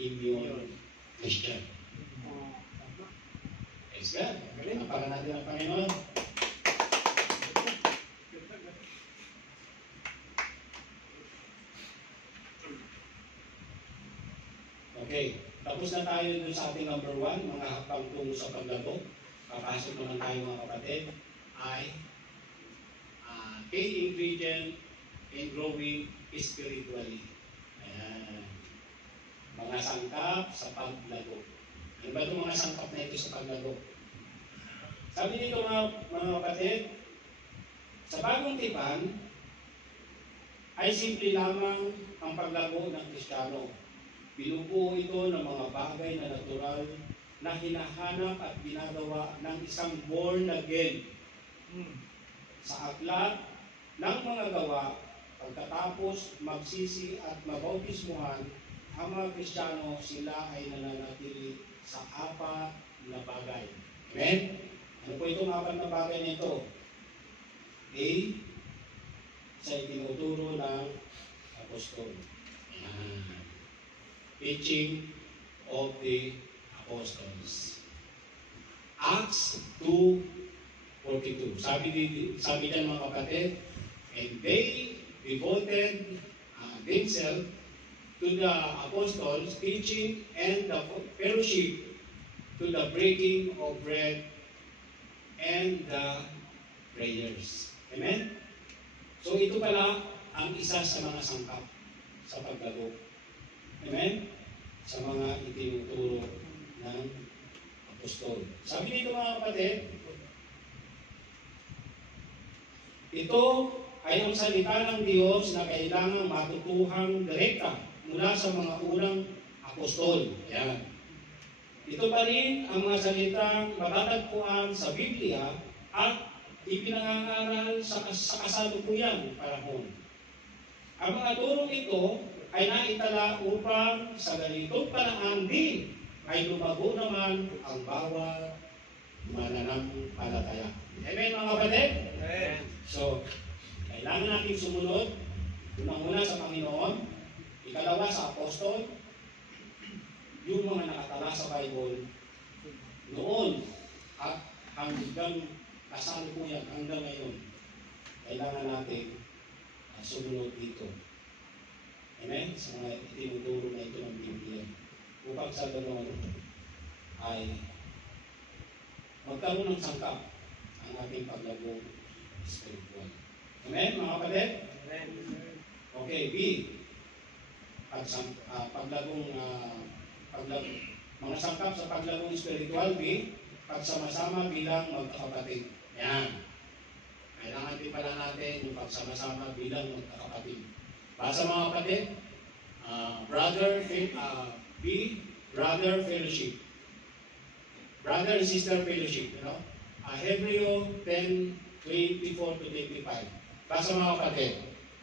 immune Christian. Praise God. Napakan natin ang Panginoon. Okay, tapos na tayo dun sa ating number 1, mga hakbang tungo sa paglago. Papasok naman tayo mga kapatid, ay key ingredient in growing spiritually. Ayan. Mga sangkap sa paglago. Ano ba itong mga sangkap na ito sa paglago? Sabi dito mga kapatid, sa bagong tipan, ay simple lamang ang paglago ng Kristiyano. Binubuo ito ng mga bagay na natural na hinahanap at ginagawa ng isang born again. Sa aklat ng mga gawa, pagkatapos magsisi at mabautismuhan, ang mga Kristiyano sila ay nananatili sa 4 na bagay. Amen? Ano po itong 4 na bagay na ito? A, sa itinuturo ng apostol. Teaching of the apostles. Acts 2:42. Sabi diyan mga kapatid, and they devoted themselves to the apostles' teaching and the fellowship, to the breaking of bread and the prayers. Amen? So ito pala ang isa sa mga sangkap sa paglago. Amen? Sa mga itinuturo ng apostol. Sabi dito mga kapatid, ito ay ang salita ng Diyos na kailangang matutuhang direkta mula sa mga unang apostol. Yan. Ito pa rin ang mga salitang matatagpuan sa Biblia at ipinangangaral sa kasalukuyang panahon. Ang mga turong ito ay naitala upang sa ganitong panahon din ay lumago naman ang bawat mananampalataya. Amen mga kapatid? Amen. So, kailangan natin sumunod unang-una sa Panginoon, ikalawa sa apostol, yung mga nakatala sa Bible noon at hanggang kasalukuyan hanggang ngayon, kailangan natin sumunod dito. Amen? Sa mga itinuturo na ito ng Biblia. Upang sa ganoon ay magkaroon ng sangkap ang ating paglago spiritual. Amen, mga kapatid? Amen. Okay, B. Mga sangkap sa paglagong spiritual, B. Pagsama-sama bilang magkakapatid. Yan. Kailangan din pala natin yung pagsama-sama bilang magkakapatid. Basta mga kapatid, brother fellowship. Brother and sister fellowship, you know? Hebreo 10:24-25. Basta mga kapatid.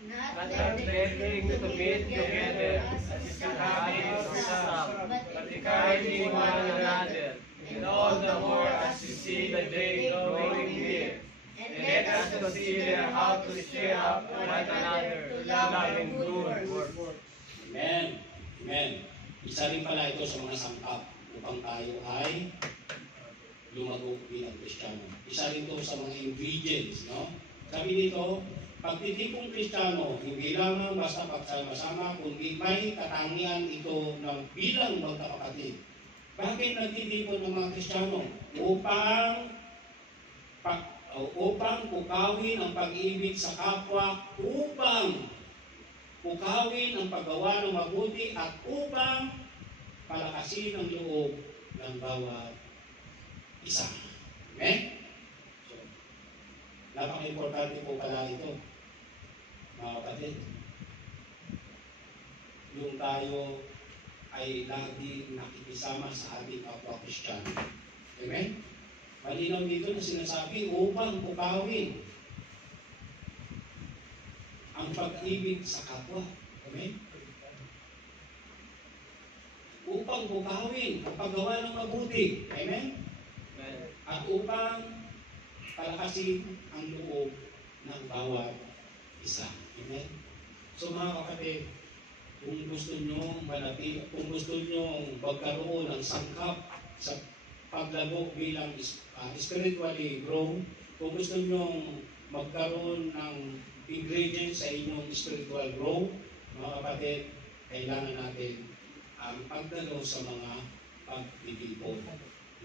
not letting to meet together as is the habit of some, but encouraging one another, and all the more as you see the day growing near. And let us consider how to cheer up one another to love and good works. Amen. Amen. Isa rin pala ito sa mga sangkap upang tayo ay lumago bilang Kristiyano. Isa rin ito sa mga ingredients, no? Sabi dito, pagtitipong Kristiyano, hindi lamang basta pagsama-sama, kundi may katangian ito ng bilang magkakapatid. Bakit nagtitipon ng mga Kristiyano? Upang pukawin ang pag-ibig sa kapwa, upang pukawin ang paggawa ng mabuti, at upang palakasin ang loob ng bawat isa. Amen? So, napaka-importante po pala ito, mga kapatid. Yung tayo ay lagi nakikisama sa ating kapwa Kristiyano. Amen? Malinaw dito na sinasabi upang pukawin ang pag-ibig sa kapwa. Amen? Upang pukawin ang paggawa ng mabuti. Amen? At upang palakasin ang loob ng bawat isa. Amen? So mga kapatid, kung gusto nyo malapit, kung gusto nyo magkaroon ng sangkap sa paglago bilang spiritually grown, kung gusto nyo magkaroon ng ingredients sa inyong spiritual growth, mga kapatid, kailangan natin ang pagdalo sa mga pagtitipon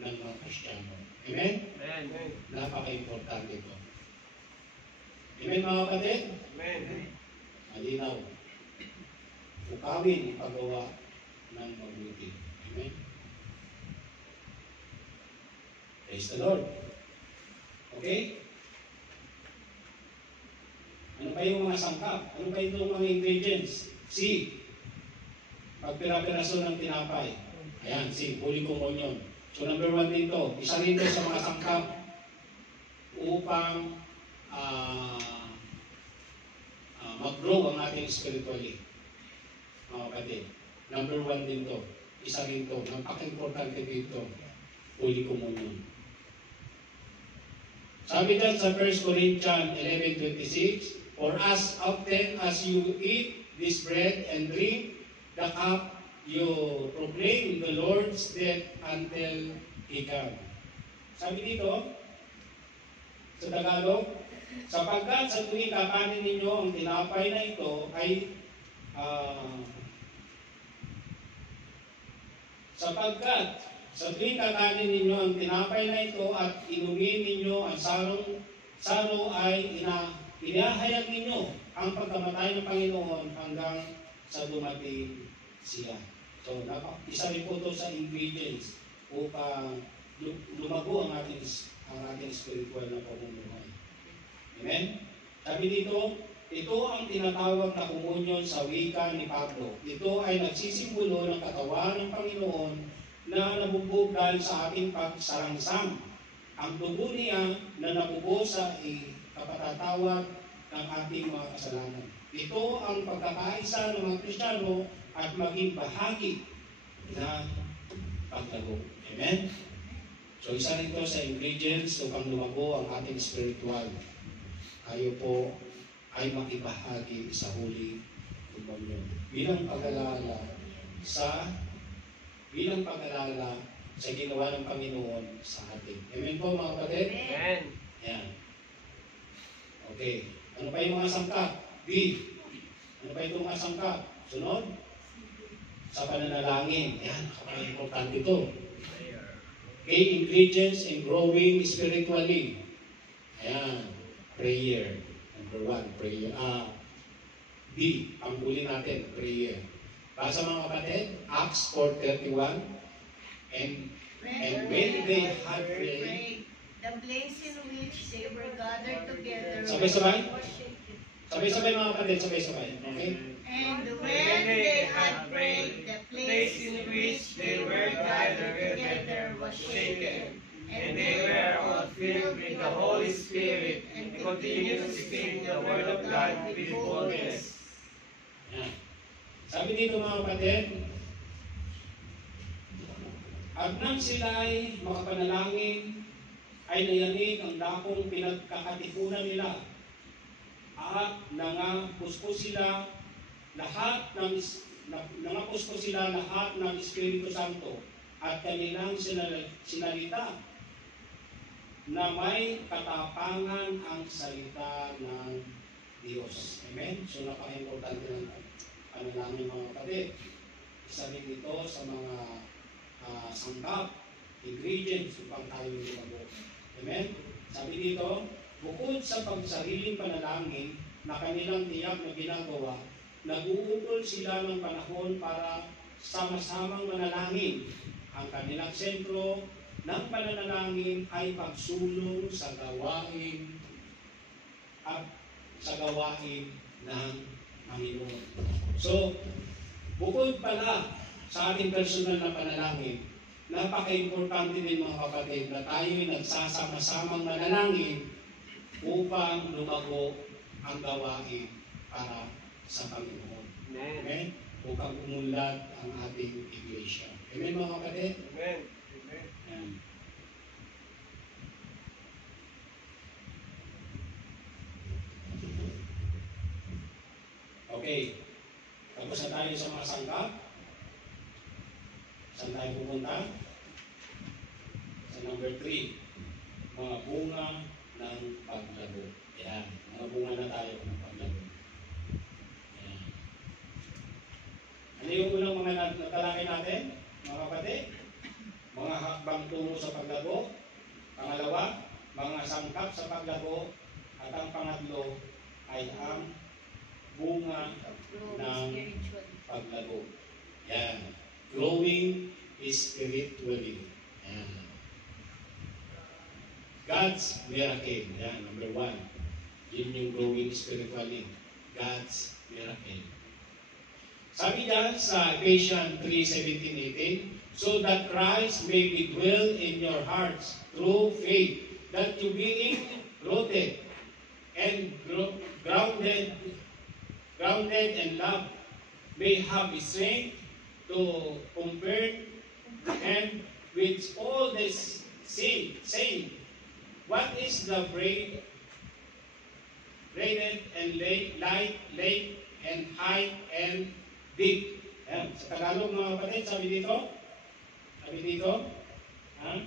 ng mga Kristiyano. Amen? Amen. Napaka-importante ito. Amen, mga kapatid? Amen. Malinaw. Pukawin ang paggawa ng mabuti. Amen? Praise the Lord. Okay? Ano pa yung mga sangkap? Ano pa yung mga ingredients? C. Pagpira-piraso ng tinapay. Ayan, C. Holy Communion. So number 1 dito. Isa rin sa mga sangkap upang mag-grow ang ating spiritually. Mga kapatid. Number 1 din to. Isa rin to. Napaka-importante dito. Holy Communion. Sabi dyan sa 1 Corinthians 11:26, for as often as you eat this bread and drink the cup, you proclaim the Lord's death until He comes. Sabi dito, sa Tagalog, sapagkat sa tuwing kakanin ninyo ang tinapay na ito ay sapagkat sa tuwing kakanin ninyo ang tinapay na ito at inumin ninyo ang saro ay inahayag ninyo ang pagkamatay ng Panginoon hanggang sa dumating siya. So, isa rin po ito sa ingredients upang lumago ang ating spiritual na pamumuhay. Amen? Sabi dito, ito ang tinatawag na komunyon sa wika ni Pablo. Ito ay nagsisimbolo ng katawan ng Panginoon na nabubog dahil sa ating pagsarangsam. Ang dugo niya na nabubog sa kapatatawad ng ating mga kasalanan. Ito ang pagkakaisa ng mga Kristiyano at maging bahagi ng paglago. Amen? So isa rin ito sa ingredients upang lumago ang ating spiritual. Kayo po ay makibahagi sa Holy Communion. Bilang pag-alala sa ginawa ng Panginoon sa atin. Amen po mga kapatid? Amen. Yan. Okay. Ano pa yung mga sangkap? B. Ano pa yung mga sangkap? Sunod? Sa pananalangin. Yan. Importante ito. Okay. Ingredients in growing spiritually. Ayan. Prayer. Number 1. Prayer. B. Ang huli natin. Prayer. Basa mga kapatid, Acts 4:31, and when they had prayed, the place in which they were gathered together, Sabay-sabay? Sabay-sabay mga kapatid, sabay-sabay. Okay? and when they had prayed, the place in which they were gathered together was shaken, And they were all filled with the Holy Spirit and continued to speak the word of God with boldness. Sabi dito mga kapatid, at nang sila ay makapanalangin, ay nayanig ang dakong pinagkakatipunan nila at nangapuspos sila lahat ng Espiritu Santo at kanilang sinalita na may katapangan ang salita ng Diyos. Amen? So napaka-importante ng panalangin mga kapatid. Isa rin ito sa mga sangkap, ingredients upang tayo lumago. Amen? Sabi dito, bukod sa pagsariling panalangin na kanilang tiyak na ginagawa, nag-uukol sila ng panahon para sama-samang manalangin. Ang kanilang sentro ng pananalangin ay pagsulong sa gawain at sa gawain ng Panginoon. So, bukod pala sa ating personal na panalangin, napaka-importante din mga kapatid na tayo'y nagsasama-samang manalangin upang lumago ang gawain para sa Panginoon. Amen? Upang umunlad ang ating iglesia. Amen mga kapatid? Amen. Amen. Okay. Tapos na tayo sa mga sangkap. Saan tayo pupunta? Sa number 3. Mga bunga ng paglago. Ayan. Mga bunga na tayo ng paglago. Ayan. Ano yung unang mga natalakay natin? Mga kapatid? Mga hakbang tungo sa paglago. Pangalawa, mga sangkap sa paglago. At ang pangatlo ay ang bunga ng paglago. Yan. Growing spiritually. Yan. God's miracle. Yan, number 1. Yun yung growing spiritually. God's miracle. Sabi dyan sa Ephesians 3:17-18, so that Christ may be dwell in your hearts through faith, that you being rooted and grounded in love may have strength to compare and with all this saying, what is the braided and light and high and deep. Ayan. Sa Tagalog mga kapatid, sabi dito, ha?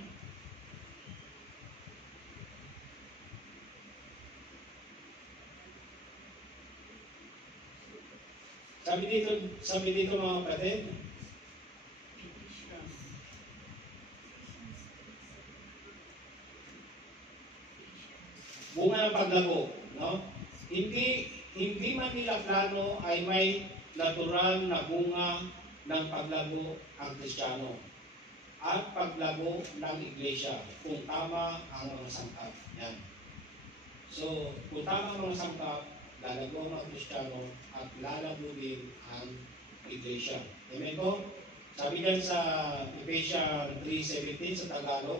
Sabi dito mga kapatid, bunga ng paglago, no? Hindi man nila plano ay may natural na bunga ng paglago ang Kristiyano at paglago ng iglesia kung tama ang mga sangkap. Yan. So, kung tama ang mga sangkap, lalago ang mga Kristiyano at lalago din ang iglesia. Amen po? Sabi dyan sa Ephesians 3:17 sa Tagalog,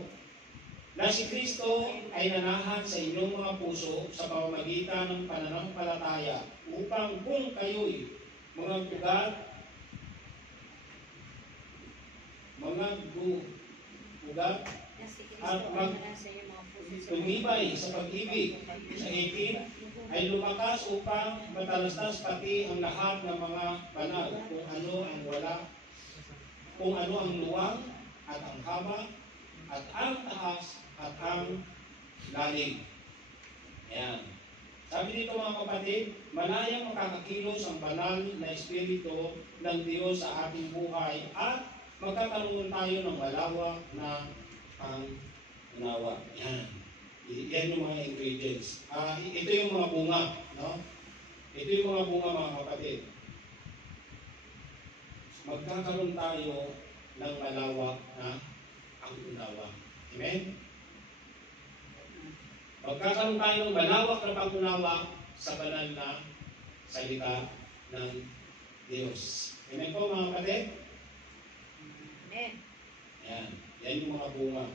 na si Kristo ay nanahan sa inyong mga puso sa pamamagitan ng pananampalataya upang kung kayo'y mga ugat at tumibay sa pag-ibig sa 18 ay lumakas upang matalastas pati ang lahat ng mga banal kung ano ang luwang at ang haba at ang taas at ang lalim. Ayan. Sabi dito mga kapatid, malayang makakakilos ang banal na Espiritu ng Diyos sa ating buhay at magkakaroon tayo ng malawak na pangunawa. Yan. Yan yung mga ingredients. Ito yung mga bunga. No? Ito yung mga bunga mga kapatid. Magkakaroon tayo ng malawak na pangunawa. Amen? Magkakaroon tayo ng malawak na pangunawa sa banal na salita ng Diyos. Amen po mga kapatid? Amen. Yan. Yan yung mga bunga.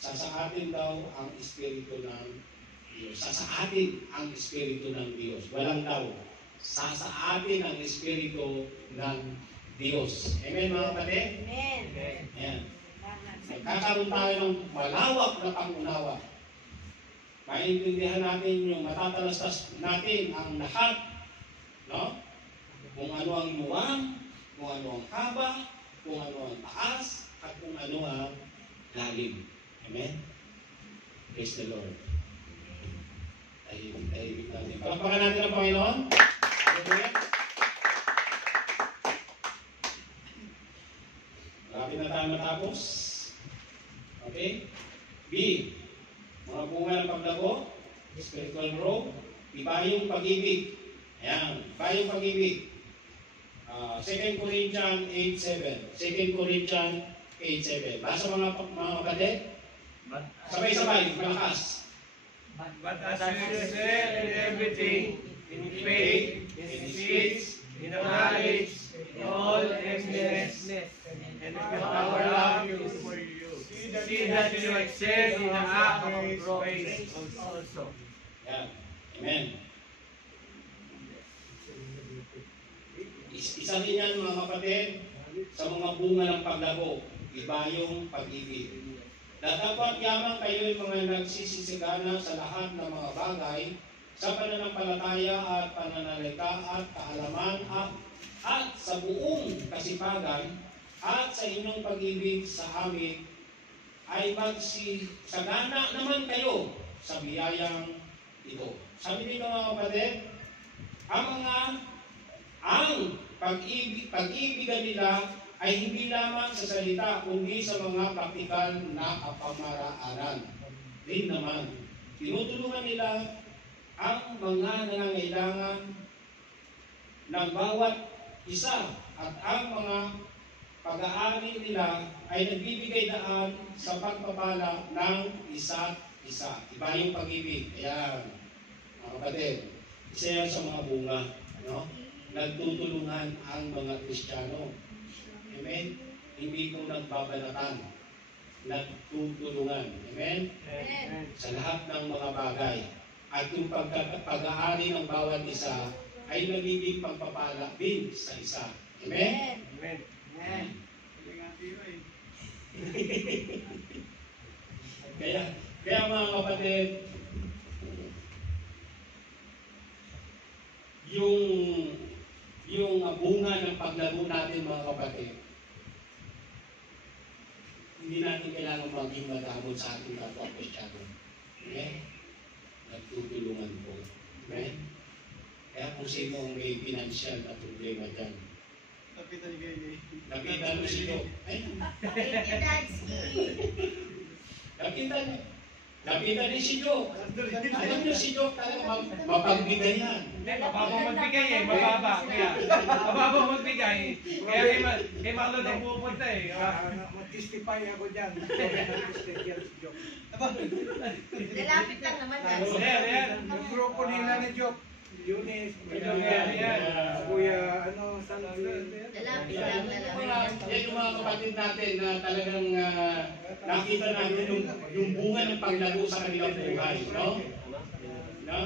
Sasaatin daw ang Espiritu ng Diyos. Sasaatin ang Espiritu ng Diyos. Walang daw. sa atin ang Espiritu ng Diyos. Amen mga kapatid? Amen. Ayan. Magkakaroon tayo ng malawak na pangunawa. Maintindihan natin yung matatalastas natin ang lahat, no? Kung ano ang luwang, kung ano ang haba, kung ano ang taas, at kung ano ang lalim. Amen? Praise the Lord. Tahimik natin. Palakpakan natin ang Panginoon. Amen? Malapit na tayo matapos. Okay? B. Mga bunga ng paglago, spiritual growth, ibayong pag-ibig. Ayan, ibayong pag-ibig. 2 Corinthians 8:7. 2 Corinthians 8:7. Basa mga kapatid. Sabay-sabay, malakas. But as we excel in everything, in faith, in speech, in knowledge, in all excellence, and in our love for you. See that you excel in the act of praise also. Yan. Amen. Isa rin yan mga kapatid sa mga bunga ng paglago, ibayong pag-ibig. Dapat yaman kayo'y mga nagsisisigana sa lahat ng mga bagay, sa pananampalataya at pananalita at kaalaman at sa buong kasipagan at sa inyong pag-ibig sa amin, ay magsisagana naman kayo sa biyayang ito. Sabi dito mga kapatid, ang pag-ibigan nila ay hindi lamang sa salita, kundi sa mga praktikal na kapamaraanan. Din naman, tinutulungan nila ang mga nangangailangan ng bawat isa at ang mga pag-aari nila ay nagbibigay daan sa pagpapala ng isa't isa. Iba yung pag-ibig. Ayan, mga kapatid, isa yan sa mga bunga. No? Nagtutulungan ang mga Kristiyano. Amen? Hindi ito nagbabalatan. Nagtutulungan. Amen? Amen. Sa lahat ng mga bagay. At yung pag-aari ng bawat isa ay nagiging pagpapala din sa isa. Amen? Amen. Amen. Kaya mga kapatid, yung bunga ng paglago natin mga kapatid, hindi natin kailangan maging madamot sa ating kapwa Kristiyano. Amen? Nagtutulungan po. Amen? Kaya kung sino ang may financial na problema dyan, lapitan mo si Job. Thank you, Dadski. Lapitan din si Job. Alam niyo si Job talaga mapagbigay yan. Hindi, mababa magbigay eh, mababa. Kaya, mababa magbigay. Kaya kay Marlon ang pupunta eh. Mag-testify ako dyan. Mag-testify si Job. Lalapit lang naman, Dadski. Ayan. Yung grupo nila ni Job. Eunice, Ayan. Kuya, saan Lalapit lang, lalapit. Yan yung mga kapatid natin na talagang nakita natin yung bunga ng paglago sa kanilang buhay. No? No?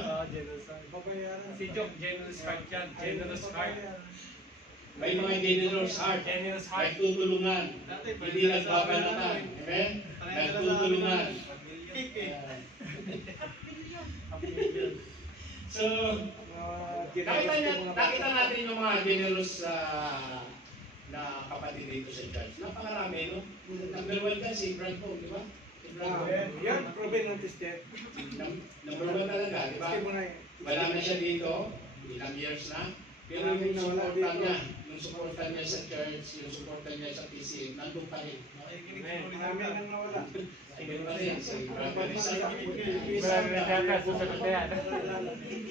Si Job, generous heart yan. Generous heart. May mga generous heart. Generous heart. Nagtutulungan. Hindi nagbabalatan. Amen? Nagtutulungan. So, nakita natin yung mga generous na kapatid dito sa church. Napakarami, no? Number 1 dyan, si Brad Paul, di ba? Si Brad Paul. Yan, Ruben Notister. Number 1 talaga, di ba? Wala na siya dito, ilang years na. Pero yung supportan niya sa church, yung supportan niya sa PCM, nandun pa rin. Marami nang nawala. Nandun pa rin. Si Brad Paul.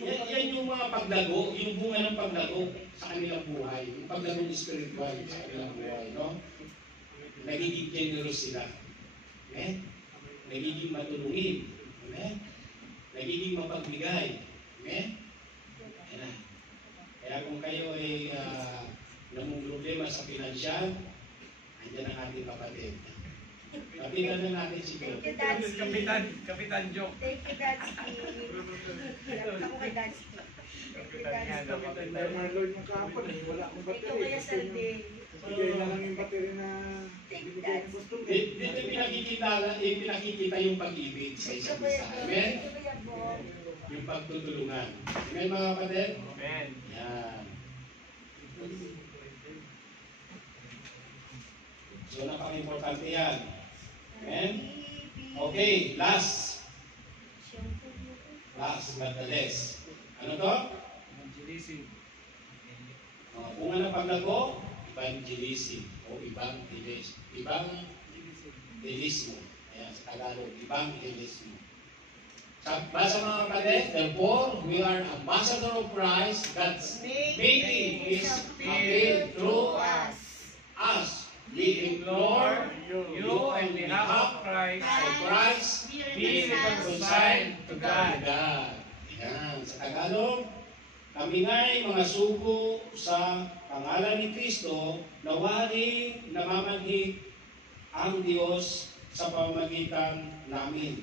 Yan yung mga paglago, yung bunga ng paglago sa kanilang buhay. Yung paglago spiritual sa kanilang buhay. No? Nagiging generous sila. Amen? Nagiging matulungin. Amen? Nagiging mapagbigay. Amen? Ayan na. Kaya kung kayo ay namumroblema sa pinansyal, andyan ang ating kapatid. Lapitan na natin si Thank God. you, Daddy. Kapitan Joke. Thank you, Daddy. Hirap ako kay Daddy. Thank you, Daddy. Kuya Marlon yung kahapon eh. Wala akong Thank you, battery. Kuya Salde. Bigay na lang yung battery na binigay ng gusto mo. Dito pinakikita yung pag-ibig sa Thank you, isa't Kuya isa. Bo. Amen? Thank you, Kuya Bo. Yung pagtutulungan. Amen mga kapatid? Amen. Yan. So napaka-importante yan. Amen? Okay, last. Last but the least. Ano to? Evangelism. Bunga ng paglago, evangelism o evangelismo. Ayan, sa Tagalog, evangelismo. Basa mga kapatid, therefore, we are ambassador of Christ, God's making His appeal through us. We implore You on behalf of Christ, Christ, be reconciled to God. Ayan, sa Tagalog, kami nga'y mga sugo sa pangalan ni Kristo, nawari namamanhik ang Diyos sa pamamagitan namin.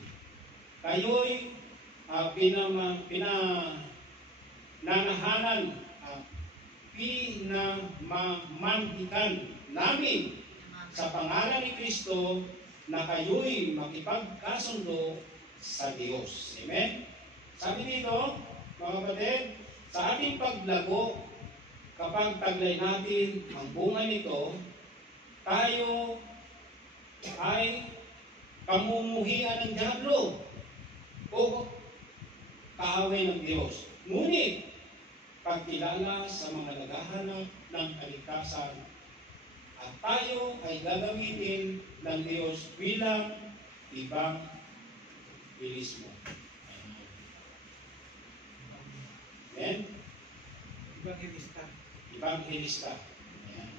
Kayo'y pinamamanhikan namin sa pangalan ni Kristo na kayo'y makipagkasundo sa Diyos. Amen? Sabi dito, mga kapatid, sa ating paglago, kapag taglay natin ang bunga nito, tayo ay pamumuhian ng dyablo o kaaway ng Diyos. Ngunit, pagkilala sa mga naghahanap ng kalikasan at tayo ay gagamitin ng Diyos bilang evangelismo. Amen? Evangelista. Evangelista. Ayan.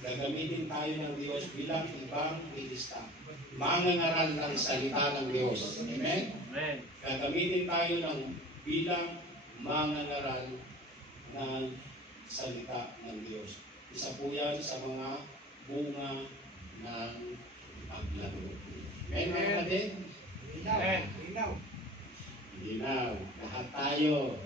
Gagamitin tayo ng Diyos bilang evangelista. Mangangaral ng salita ng Diyos. Amen? Amen. Gagamitin tayo ng bilang mangangaral ng salita ng Diyos. Isa po yan sa mga bunga ng paglago. Amen, mga kapatid? Linaw. Linaw. Linaw. Lahat tayo.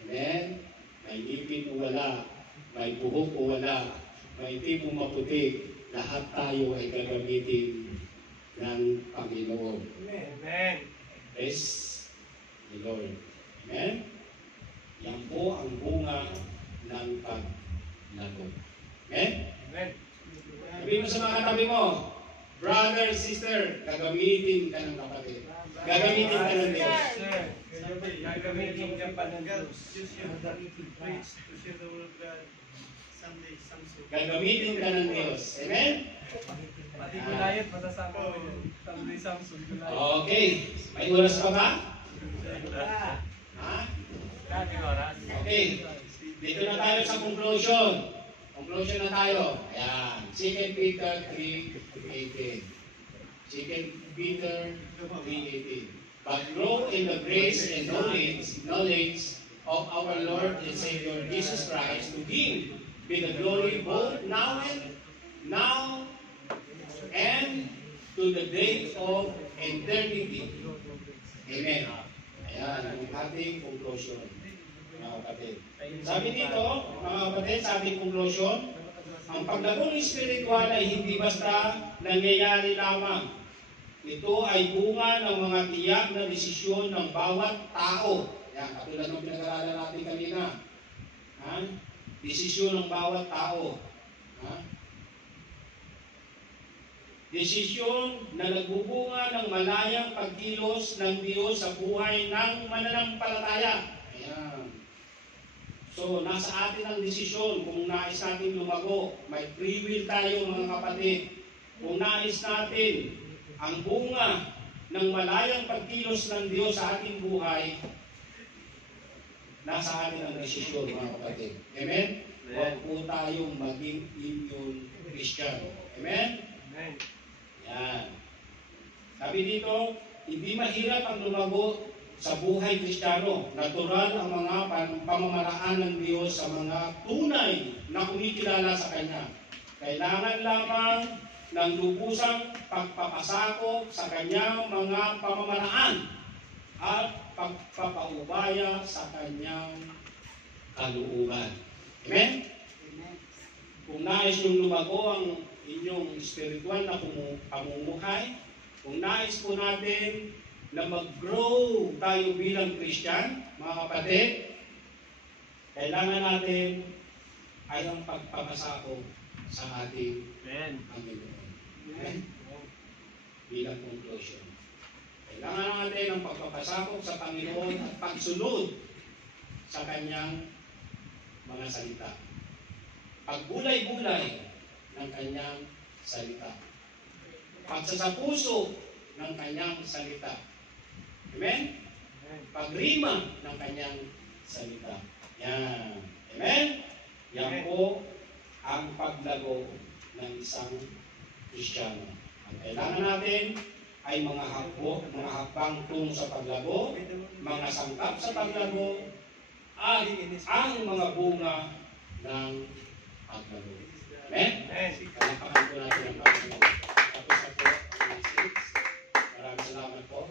Amen? May ipin o wala, may buhok o wala, may itim o maputi, lahat tayo ay gagamitin ng Panginoon. Amen. Amen. Praise the Lord. Amen? Yan po ang bunga ng paglago. Amen? Amen. Sabi mo sa mga katabi mo, brother, sister, gagamitin ka ng kapatid. Gagamitin ka ng Diyos. Sir, gagamitin ka pa ng Diyos. Gagamitin ka ng Diyos. Amen? Pati gulayot, matasama ko yun. Tamday Samson, gulayot. Okay. May oras pa ba? Ha? Daming oras. Okay. Dito na tayo sa conclusion. Conclusion na tayo. Ayan. 2 Peter 3:18. 2 Peter 3:18. But grow in the grace and knowledge of our Lord and Savior Jesus Christ, to Him be the glory both now and to the day of eternity. Amen. Ayan, yung ating conclusion, mga kapatid. Sabi dito, mga kapatid, sa ating conclusion, ang paglagong espiritual ay hindi basta nangyayari lamang. Ito ay bunga ng mga tiyak na desisyon ng bawat tao. Yan, katulad ng pinag-aralan natin kanina. Ha? Desisyon ng bawat tao. Ha? Desisyon na nagbubunga ng malayang pagkilos ng Diyos sa buhay ng mananampalataya. Ayan. So, nasa atin ang desisyon kung nais natin lumago. May free will tayo, mga kapatid. Kung nais natin ang bunga ng malayang pagkilos ng Diyos sa ating buhay, nasa atin ang desisyon, mga kapatid. Amen? Huwag po tayong maging immune Christian. Amen? Amen. Yan. Sabi dito, hindi mahirap ang lumago sa buhay Kristiyano. Natural ang mga pamamaraan ng Diyos sa mga tunay na kumikilala sa Kanya. Kailangan lamang ng lubusang pagpapasakop sa kanyang mga pamamaraan at pagpapaubaya sa kanyang kalooban. Amen? Kung nais niyong lumago ang inyong spiritual na pamumuhay, kung nais po natin na mag-grow tayo bilang Christian, mga kapatid, kailangan natin ay ang pagpapasakop sa ating Panginoon. Amen? Bilang conclusion. Kailangan natin ang pagpapasakop sa Panginoon at pagsunod sa Kanyang mga salita. Pagbulay-bulay ng Kanyang salita. Pagsasapuso ng Kanyang salita. Amen? Pagrima ng Kanyang salita. Yan. Amen? Yan po ang paglago ng isang Kristiyano. Ang kailangan natin ay mga hakbang tungo sa paglago, mga sangkap sa paglago, at ang mga bunga ng paglago. Amen? Kalapakan po natin ang Panginoon. Tapos na po ang 6. Maraming salamat po.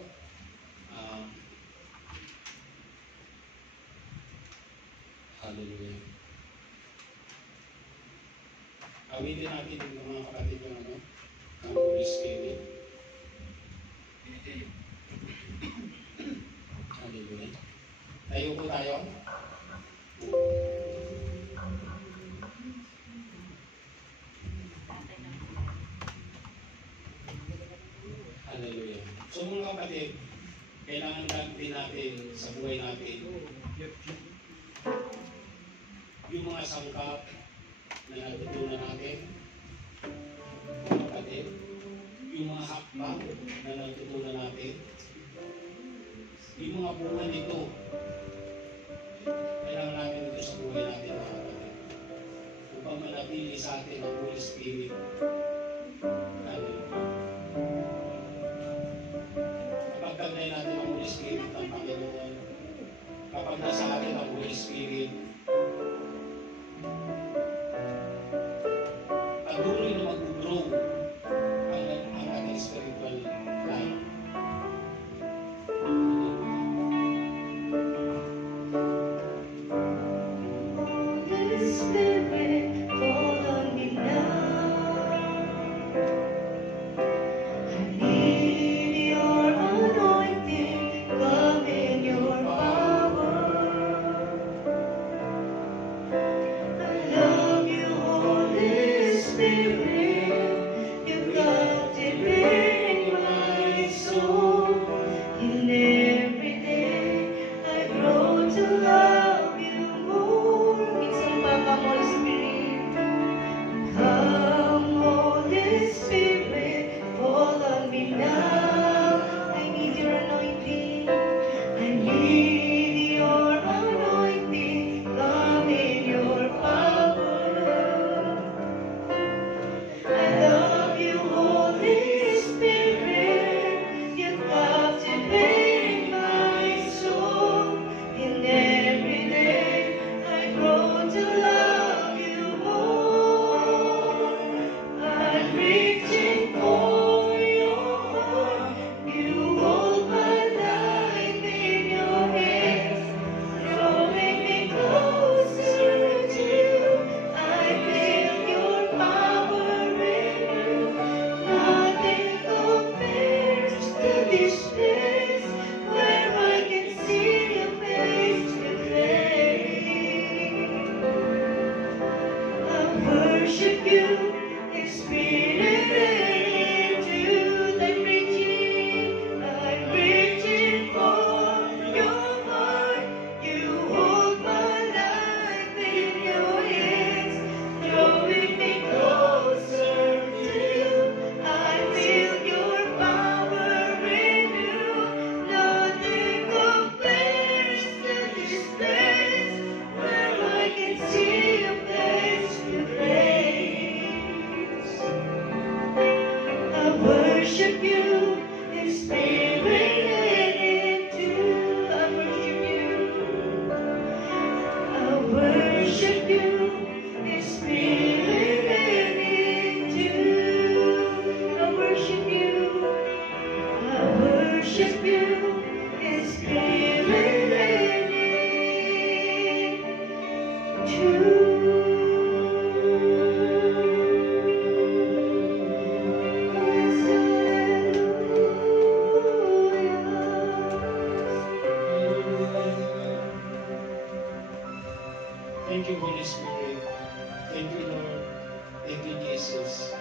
Hallelujah. Awitin natin yung mga kapatid yung ang Holy Spirit. Hallelujah. Tayo po tayo. Hallelujah. So mga kapatid, kailangan din natin sa buhay natin yung mga sangkap na natutunan natin, mga kapatid, yung mga hakbang na natutunan natin, yung mga bunga nito, kailangan natin ito sa buhay natin, mga kapatid, upang manatili sa atin ang Holy Spirit. Hallelujah. Kapag tagnay natin ang Holy Spirit ng Panginoon, kapag nasa atin ang Holy Spirit, patuloy na mag-grow ang ating spiritual life. Holy Spirit, fall on me now. I need your anointing, come in your power. I love you, Holy Spirit. Thank you, Holy Spirit. Thank you, Lord. Thank you, Jesus.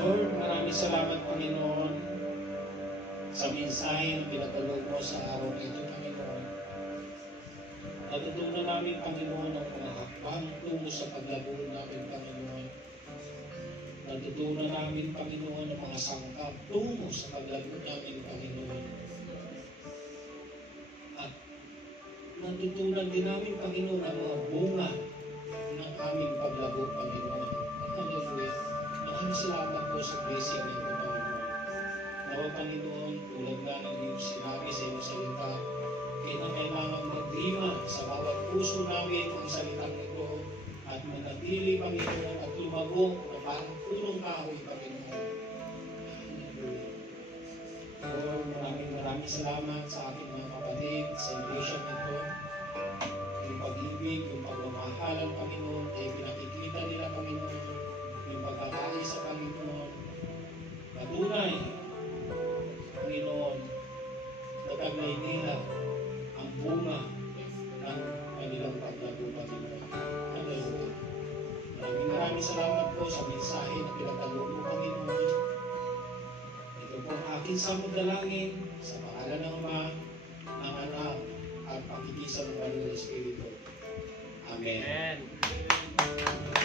Lord, maraming salamat, Panginoon, sa mensahe na pinatulog mo sa araw na ito, Panginoon. Natutunan namin, Panginoon, ang mga hakbang tungo sa paglago namin, Panginoon. Natutunan namin, Panginoon, ang mga sangkap tungo sa paglago namin, Panginoon. At natutunan din namin, Panginoon, ang mga bunga ng aming paglago, Panginoon. At hallelujah. Maraming salamat po sa blessing nito, Panginoon. Nawa, Panginoon, tulad nga ng iyong sinabi sa iyong salita, kailangan maglima sa bawat puso namin ang salitang ito at manatili, Panginoon, at lumago na parang punong kahoy, Panginoon. Lord, maraming salamat sa ating mga kapatid sa iglesia nito. Yung pag-ibig, yung pagmamahalan, Panginoon, ay pinakikita nila, Panginoon, yung pagkakais sa Panginoon. Patunay, Panginoon, nataglay nila ang bunga ng kanilang paglago, Panginoon. Hallelujah. Maraming salamat po sa mensahe na pinatalo mo, Panginoon. Ito po ang aking samudalangin sa pangalan ng Ama, ng Anak, at pakikisa ng Banal na Espiritu. Amen. Amen.